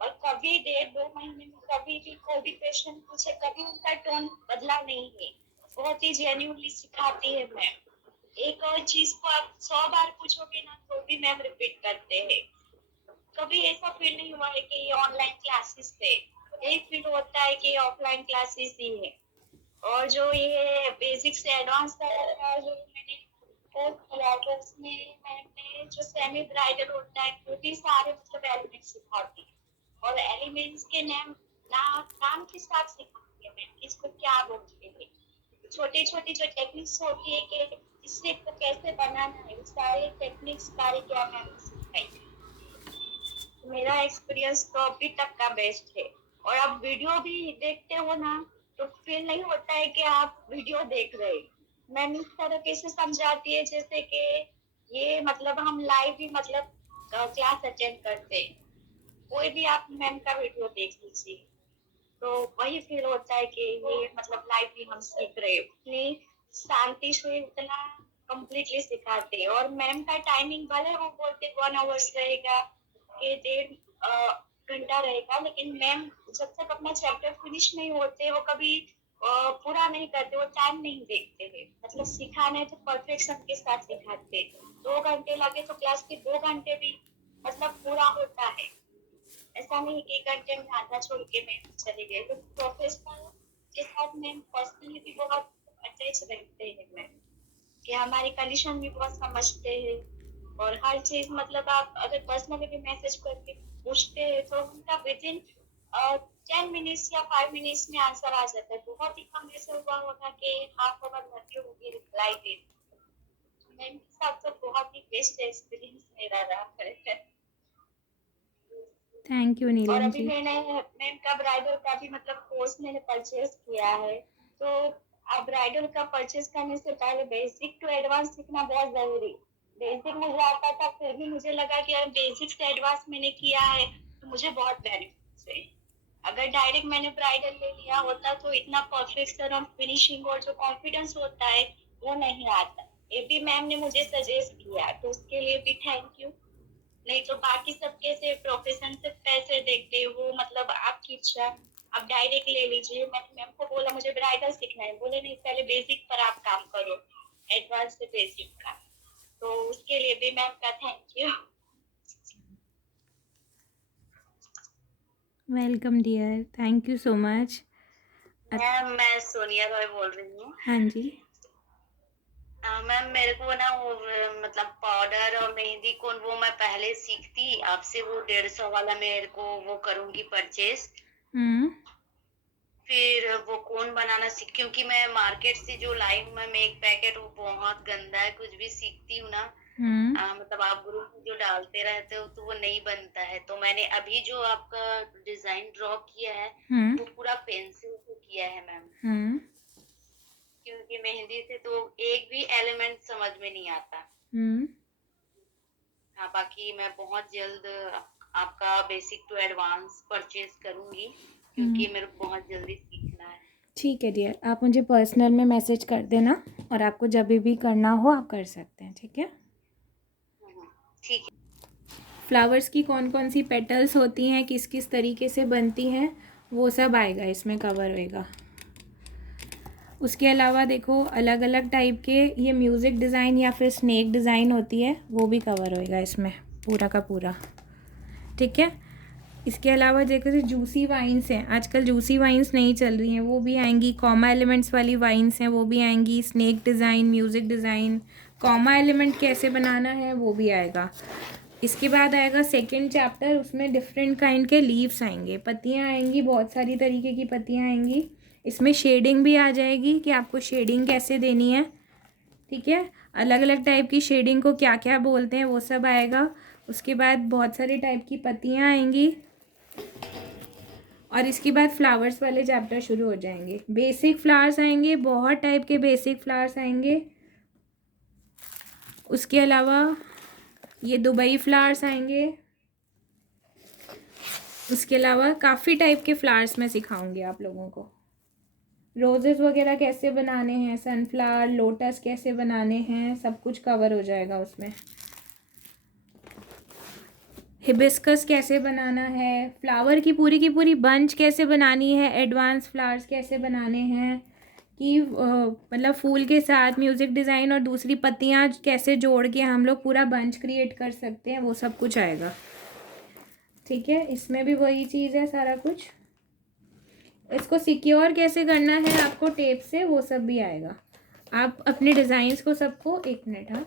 और कभी 1.5-2 महीने में कभी भी कोई भी क्वेश्चन पूछे, कभी उनका टोन बदला नहीं है। बहुत ही जेन्युइनली सिखाती है मैम। एक और चीज को आप 100 बार पूछोगे ना तो भी मैम रिपीट करते हैं। कभी ऐसा फील नहीं हुआ है कि ये ऑनलाइन क्लासेस थे, यही फील होता है कि ये ऑफलाइन क्लासेस ही है। और जो ये बेसिक से एडवांस का जो मैंने कोर्स किया है तो उसमें मैंने जो सेमी ब्राइडल होता है वो भी सारे मतलब एलिमेंट्स सिखाती है। और एलिमेंट्स के नाम के साथ सिखाती है मैम, इसको क्या बोलते हैं, छोटी छोटी जो टेक्निक्स होती है कि इससे को कैसे बनाना है, सारे टेक्निक्स सारी क्या मैम सिखाई। मेरा एक्सपीरियंस तो अभी तक का बेस्ट है। और आप वीडियो भी देखते हो ना तो फील नहीं होता है कि आप वीडियो देख रहे। मैम इस तरह से समझाती है जैसे कि ये मतलब हम लाइव ही मतलब क्लास अटेंड करते हैं। कोई भी आप मैम का वीडियो देख लीजिए तो वही फील होता है कि ये मतलब लाइव ही हम सीख रहे हैं। इतनी शांति से उतना कम्प्लीटली सिखाते हैं। और मैम का टाइमिंग भले वो बोलते 1 आवर्स रहेगा कि 1.5 घंटा रहेगा, लेकिन मैम जब तक अपना चैप्टर फिनिश नहीं होते वो कभी पूरा नहीं करते, वो टाइम नहीं देखते हैं। मतलब सिखाने तो परफेक्शन के साथ सिखाते हैं। 2 घंटे लगे तो क्लास के 2 घंटे भी मतलब पूरा होता है। ऐसा नहीं कि 1 घंटे में आधा छोड़ के मैम चले गए। तो प्रोफेशनल के साथ मैम पर्सनली भी बहुत अटैच रहते हैं मैम, कि हमारी कंडीशन भी बहुत समझते हैं। और हर चीज मतलब आप अगर पर्सनली भी मैसेज करके पूछते हैं तो उनका विदिन 10 मिनट्स या 5 मिनट्स में आंसर आ जाता है। बहुत ही कम ऐसा हुआ होगा कि हाफ आवर लगे होगी रिप्लाई दे। मैम के साथ तो बहुत ही बेस्ट एक्सपीरियंस मेरा रहा है। थैंक यू और नीलम अभी जी। मैंने मैम का ब्राइडल का भी मतलब कोर्स मैंने परचेज किया है। तो अब ब्राइडल का परचेज करने से पहले बेसिक टू एडवांस सीखना बहुत जरूरी। बेसिक मुझे आता था फिर भी मुझे लगा कि अगर बेसिक से एडवांस मैंने किया है तो मुझे बहुत बेनिफिट्स है। अगर डायरेक्ट मैंने ब्राइडल ले लिया होता तो इतना परफेक्शन और फिनिशिंग और जो कॉन्फिडेंस होता है वो नहीं आता। ये भी मैम ने मुझे सजेस्ट किया तो उसके लिए भी थैंक यू। नहीं तो बाकी सब कैसे प्रोफेशन से पैसे देखते हैं, वो मतलब आपकी इच्छा, आप डायरेक्ट ले लीजिए। मैंने मैम को बोला मुझे ब्राइडल सीखना है, बोले नहीं पहले बेसिक पर आप काम करो, एडवांस से बेसिक का। तो उसके लिए भी मैम का thank you. Welcome dear, thank you so much. Ma'am मैं सोनिया रॉय बोल रही हूँ। हाँ जी। मैम मेरे को ना वो मतलब पाउडर और मेहंदी कोन वो मैं पहले सीखती आपसे, वो 150 वाला मेरे को वो करूंगी परचेज। फिर वो कोन बनाना सीख, क्योंकि मैं मार्केट से जो लाई हूँ मैम एक पैकेट, वो बहुत गंदा है। कुछ भी सीखती हूँ ना मतलब आप ग्रुप में जो डालते रहते हो तो वो नहीं बनता है। तो मैंने अभी जो आपका डिजाइन ड्रॉ किया है वो पूरा पेंसिल से किया है मैम, क्योंकि मेहंदी से तो एक भी एलिमेंट समझ में नहीं आता। हाँ बाकी मैं बहुत जल्द आपका बेसिक टू एडवांस परचेज करूंगी, क्योंकि मेरे को बहुत जल्दी सीखना है। ठीक है डियर, आप मुझे पर्सनल में मैसेज कर देना और आपको जब भी करना हो आप कर सकते हैं, ठीक है। ठीक है। फ्लावर्स की कौन कौन सी पेटल्स होती हैं, किस किस तरीके से बनती हैं, वो सब आएगा इसमें, कवर होएगा। उसके अलावा देखो अलग अलग टाइप के ये म्यूज़िक डिज़ाइन या फिर स्नेक डिज़ाइन होती है, वो भी कवर होएगा इसमें पूरा का पूरा, ठीक है। इसके अलावा देखो जो जूसी वाइन्स हैं, आजकल जूसी वाइन्स नहीं चल रही हैं, वो भी आएंगी। कॉमा एलिमेंट्स वाली वाइन्स हैं वो भी आएंगी। Snake design, music design, comma element कैसे बनाना है वो भी आएगा। इसके बाद आएगा सेकंड चैप्टर, उसमें डिफरेंट काइंड के लीव्स आएंगे, पत्तियाँ आएंगी, बहुत सारी तरीके की पत्तियाँ आएंगी। इसमें शेडिंग भी आ जाएगी कि आपको शेडिंग कैसे देनी है, ठीक है। अलग अलग टाइप की शेडिंग को क्या क्या बोलते हैं वो सब आएगा। उसके बाद बहुत सारे टाइप की पत्तियाँ आएंगी और इसके बाद फ्लावर्स वाले चैप्टर शुरू हो जाएंगे। बेसिक फ्लावर्स आएंगे, बहुत टाइप के बेसिक फ्लावर्स आएंगे। उसके अलावा ये दुबई फ्लावर्स आएंगे। उसके अलावा काफ़ी टाइप के फ्लावर्स मैं सिखाऊंगी आप लोगों को। रोजेस वगैरह कैसे बनाने हैं, सनफ्लावर, लोटस कैसे बनाने हैं, सब कुछ कवर हो जाएगा उसमें। हिबिस्कस कैसे बनाना है, फ्लावर की पूरी बंच कैसे बनानी है, एडवांस फ्लावर्स कैसे बनाने हैं, कि मतलब फूल के साथ म्यूज़िक डिज़ाइन और दूसरी पत्तियाँ कैसे जोड़ के हम लोग पूरा बंच क्रिएट कर सकते हैं, वो सब कुछ आएगा। ठीक है, इसमें भी वही चीज़ है सारा कुछ। इसको सिक्योर कैसे करना है आपको टेप से, वो सब भी आएगा। आप अपने डिज़ाइंस को सबको, एक मिनट, हाँ,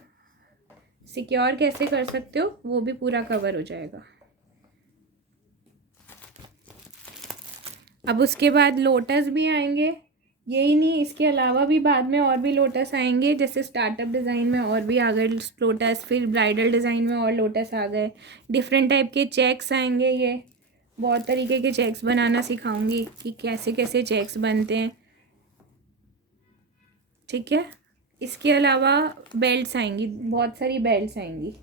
सिक्योर कैसे कर सकते हो वो भी पूरा कवर हो जाएगा। अब उसके बाद लोटस भी आएंगे, यही नहीं, इसके अलावा भी बाद में और भी लोटस आएंगे, जैसे स्टार्टअप डिज़ाइन में और भी आ गए लोटस, फिर ब्राइडल डिज़ाइन में और लोटस आ गए, डिफरेंट टाइप के चेक्स आएंगे। ये बहुत तरीके के चेक्स बनाना सिखाऊंगी कि कैसे कैसे चेक्स बनते हैं। ठीक है, इसके अलावा बेल्ट्स आएंगी, बहुत सारी बेल्ट्स आएंगी।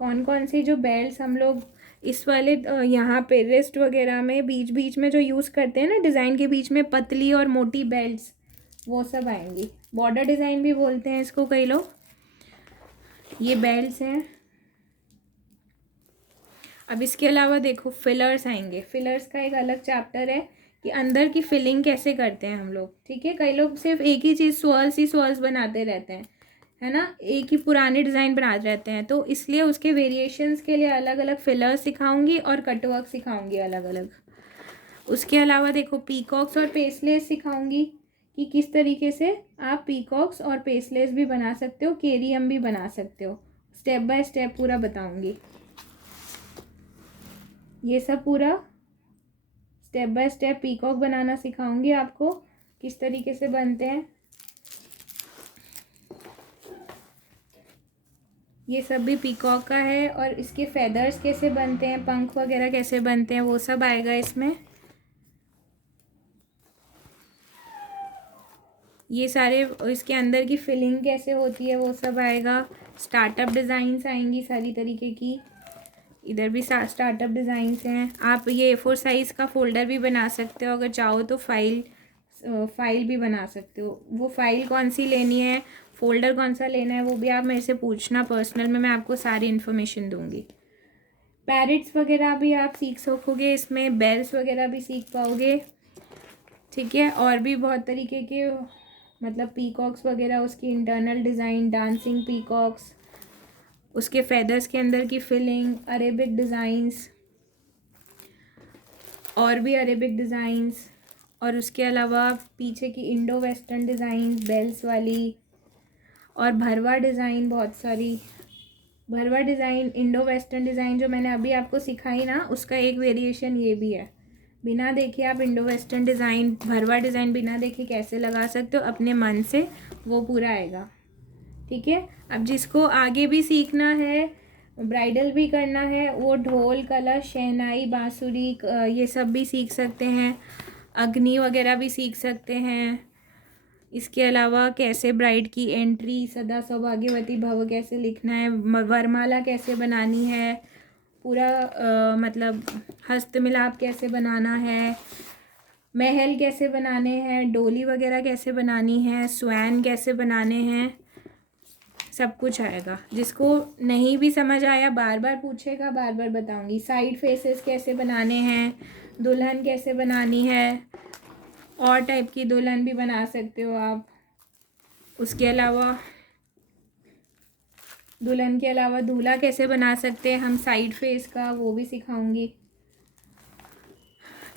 कौन कौन सी जो बेल्ट्स हम लोग इस वाले यहाँ पे रिस्ट वगैरह में बीच बीच में जो यूज़ करते हैं ना, डिज़ाइन के बीच में पतली और मोटी बेल्ट्स, वो सब आएंगी। बॉर्डर डिज़ाइन भी बोलते हैं इसको कई लोग। ये बेल्ट्स हैं। अब इसके अलावा देखो फिलर्स आएंगे। फिलर्स का एक अलग चैप्टर है कि अंदर की फिलिंग कैसे करते हैं हम लोग। ठीक है, कई लोग सिर्फ एक ही चीज़ स्वर्ल्स बनाते रहते हैं, है ना, एक ही पुराने डिज़ाइन बनाते रहते हैं, तो इसलिए उसके वेरिएशंस के लिए अलग अलग फिलर्स सिखाऊंगी और कटवर्क सिखाऊंगी अलग अलग। उसके अलावा देखो पीकॉक्स और पेसलेस सिखाऊंगी कि किस तरीके से आप पीकॉक्स और पेसलेस भी बना सकते हो, केरियम भी बना सकते हो, स्टेप बाय स्टेप पूरा बताऊंगी। ये सब पूरा स्टेप बाय स्टेप पीकॉक बनाना सिखाऊंगी आपको, किस तरीके से बनते हैं। ये सब भी पीकॉक का है, और इसके फेदर्स कैसे बनते हैं, पंख वगैरह कैसे बनते हैं, वो सब आएगा इसमें। ये सारे इसके अंदर की फिलिंग कैसे होती है वो सब आएगा। स्टार्टअप डिज़ाइंस आएंगी सारी तरीके की, इधर भी स्टार्टअप डिज़ाइंस हैं। आप ये A4 साइज़ का फ़ोल्डर भी बना सकते हो, अगर चाहो तो फाइल भी बना सकते हो। वो फाइल कौन सी लेनी है, फ़ोल्डर कौन सा लेना है, वो भी आप मेरे से पूछना पर्सनल में, मैं आपको सारी इन्फॉर्मेशन दूंगी। पैरेट्स वगैरह भी आप सीख सकोगे इसमें, बेल्स वगैरह भी सीख पाओगे। ठीक है, और भी बहुत तरीके के मतलब पीकॉक्स वगैरह, उसकी इंटरनल डिज़ाइन, डांसिंग पीकॉक्स, उसके फेदर्स के अंदर की फिलिंग, अरेबिक डिज़ाइंस, और भी अरेबिक डिज़ाइंस, और उसके अलावा पीछे की इंडो वेस्टर्न डिज़ाइन बेल्स वाली, और भरवा डिज़ाइन, बहुत सारी भरवा डिज़ाइन, इंडो वेस्टर्न डिज़ाइन जो मैंने अभी आपको सिखाई ना, उसका एक वेरिएशन ये भी है। बिना देखे आप इंडो वेस्टर्न डिज़ाइन, भरवा डिज़ाइन बिना देखे कैसे लगा सकते हो अपने मन से, वो पूरा आएगा। ठीक है, अब जिसको आगे भी सीखना है, ब्राइडल भी करना है, वो ढोल, कलश, शहनाई, बांसुरी, ये सब भी सीख सकते हैं। अग्नि वगैरह भी सीख सकते हैं। इसके अलावा कैसे ब्राइड की एंट्री, सदा सौभाग्यवती भव कैसे लिखना है, वरमाला कैसे बनानी है, पूरा मतलब हस्त मिलाप कैसे बनाना है, महल कैसे बनाने हैं, डोली वगैरह कैसे बनानी है, स्वैन कैसे बनाने हैं, सब कुछ आएगा। जिसको नहीं भी समझ आया बार बार पूछेगा, बार बार बताऊंगी। साइड फेसेस कैसे बनाने हैं, दुल्हन कैसे बनानी है, और टाइप की दुल्हन भी बना सकते हो आप। उसके अलावा दुल्हन के अलावा दूल्हा कैसे बना सकते हैं हम साइड फेस का, वो भी सिखाऊंगी।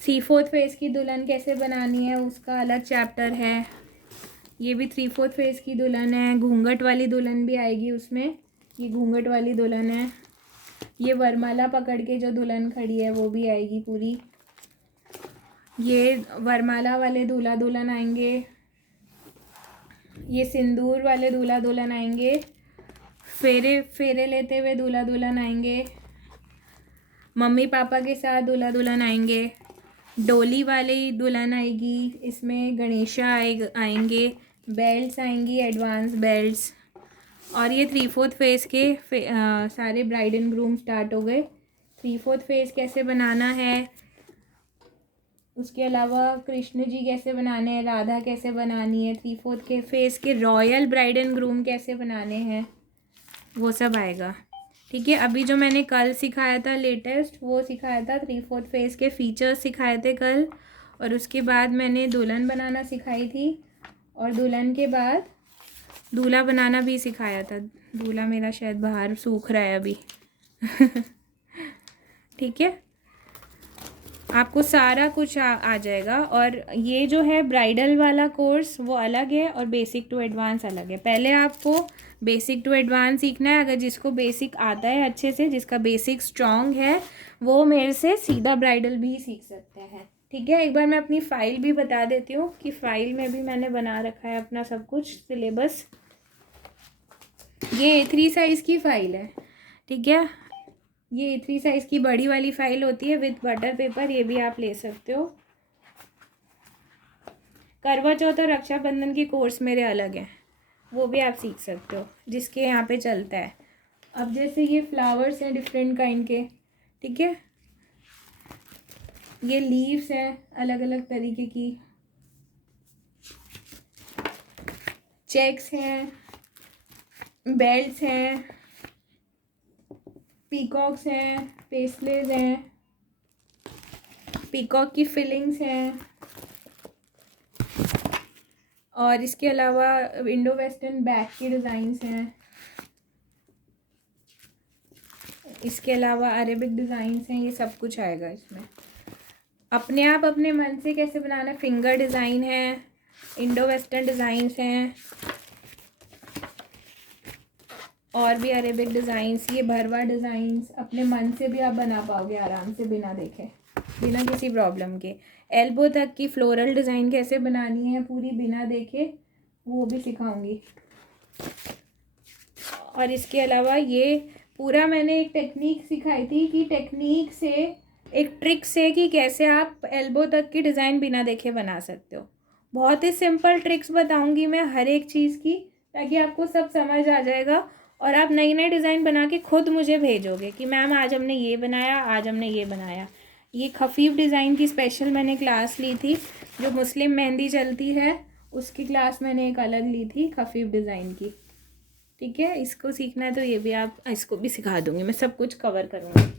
3/4 फेस की दुल्हन कैसे बनानी है, उसका अलग चैप्टर है। ये भी 3/4 फेस की दुल्हन है। घूंघट वाली दुल्हन भी आएगी उसमें, ये घूंघट वाली दुल्हन है। ये वरमाला पकड़ के जो दुल्हन खड़ी है वो भी आएगी पूरी। ये वरमाला वाले दूल्हा दुल्हन आएंगे। ये सिंदूर वाले दूल्हा दुल्हन आएंगे। फेरे लेते हुए दूल्हा दुल्हन आएंगे। मम्मी पापा के साथ दूल्हा दुल्हन आएंगे। डोली वाली दुल्हन आएगी, इसमें गणेशा आएंगे। बेल्ट्स आएंगी, एडवांस बेल्ट्स। और ये 3/4 फेस के सारे ब्राइड एंड ग्रूम स्टार्ट हो गए। 3/4 फेस कैसे बनाना है, उसके अलावा कृष्ण जी कैसे बनाने हैं, राधा कैसे बनानी है, 3/4 के फेस के रॉयल ब्राइड एंड ग्रूम कैसे बनाने हैं, वो सब आएगा। ठीक है। अभी जो मैंने कल सिखाया था लेटेस्ट, वो सिखाया था 3/4 फेस के फीचर्स सिखाए थे कल, और उसके बाद मैंने दुल्हन बनाना सिखाई थी, और दुल्हन के बाद दूल्हा बनाना भी सिखाया था। दूल्हा मेरा शायद बाहर सूख रहा है अभी। ठीक है, आपको सारा कुछ आ जाएगा। और ये जो है ब्राइडल वाला कोर्स वो अलग है और बेसिक टू एडवांस अलग है। पहले आपको बेसिक टू एडवांस सीखना है। अगर जिसको बेसिक आता है अच्छे से, जिसका बेसिक स्ट्रॉन्ग है, वो मेरे से सीधा ब्राइडल भी सीख सकते हैं। ठीक है, एक बार मैं अपनी फ़ाइल भी बता देती हूँ कि फ़ाइल में भी मैंने बना रखा है अपना सब कुछ सिलेबस। ये A3 साइज़ की फ़ाइल है। ठीक है, ये A3 साइज़ की बड़ी वाली फ़ाइल होती है विथ बटर पेपर, ये भी आप ले सकते हो। करवा चौथ और रक्षाबंधन के कोर्स मेरे अलग हैं, वो भी आप सीख सकते हो, जिसके यहाँ पे चलता है। अब जैसे ये फ्लावर्स हैं डिफरेंट काइंड के, ठीक है, ये लीव्स हैं अलग अलग तरीके की, चेक्स हैं, बेल्ट्स हैं, पीकॉक्स हैं, पेस्लेस हैं, पीकॉक की फिलिंग्स हैं, और इसके अलावा इंडो वेस्टर्न बैक की डिज़ाइंस हैं। इसके अलावा अरेबिक डिज़ाइंस हैं, ये सब कुछ आएगा इसमें। अपने आप अपने मन से कैसे बनाना, फिंगर डिज़ाइन है, इंडो वेस्टर्न डिज़ाइंस हैं, और भी अरेबिक डिज़ाइंस, ये भरवा डिज़ाइंस अपने मन से भी आप बना पाओगे आराम से, बिना देखे, बिना किसी प्रॉब्लम के। एल्बो तक की फ्लोरल डिज़ाइन कैसे बनानी है पूरी बिना देखे, वो भी सिखाऊंगी। और इसके अलावा ये पूरा मैंने एक टेक्निक सिखाई थी कि टेक्निक से, एक ट्रिक से, कि कैसे आप एल्बो तक की डिज़ाइन बिना देखे बना सकते हो। बहुत ही सिंपल ट्रिक्स बताऊंगी मैं हर एक चीज़ की, ताकि आपको सब समझ आ जाएगा और आप नई नई डिज़ाइन बना के खुद मुझे भेजोगे कि मैम आज हमने ये बनाया, आज हमने ये बनाया। ये खफीफ डिज़ाइन की स्पेशल मैंने क्लास ली थी, जो मुस्लिम मेहंदी चलती है उसकी क्लास मैंने एक अलग ली थी खफीफ डिज़ाइन की। ठीक है, इसको सीखना है तो ये भी आप, इसको भी सिखा दूँगी मैं, सब कुछ कवर करूँगी।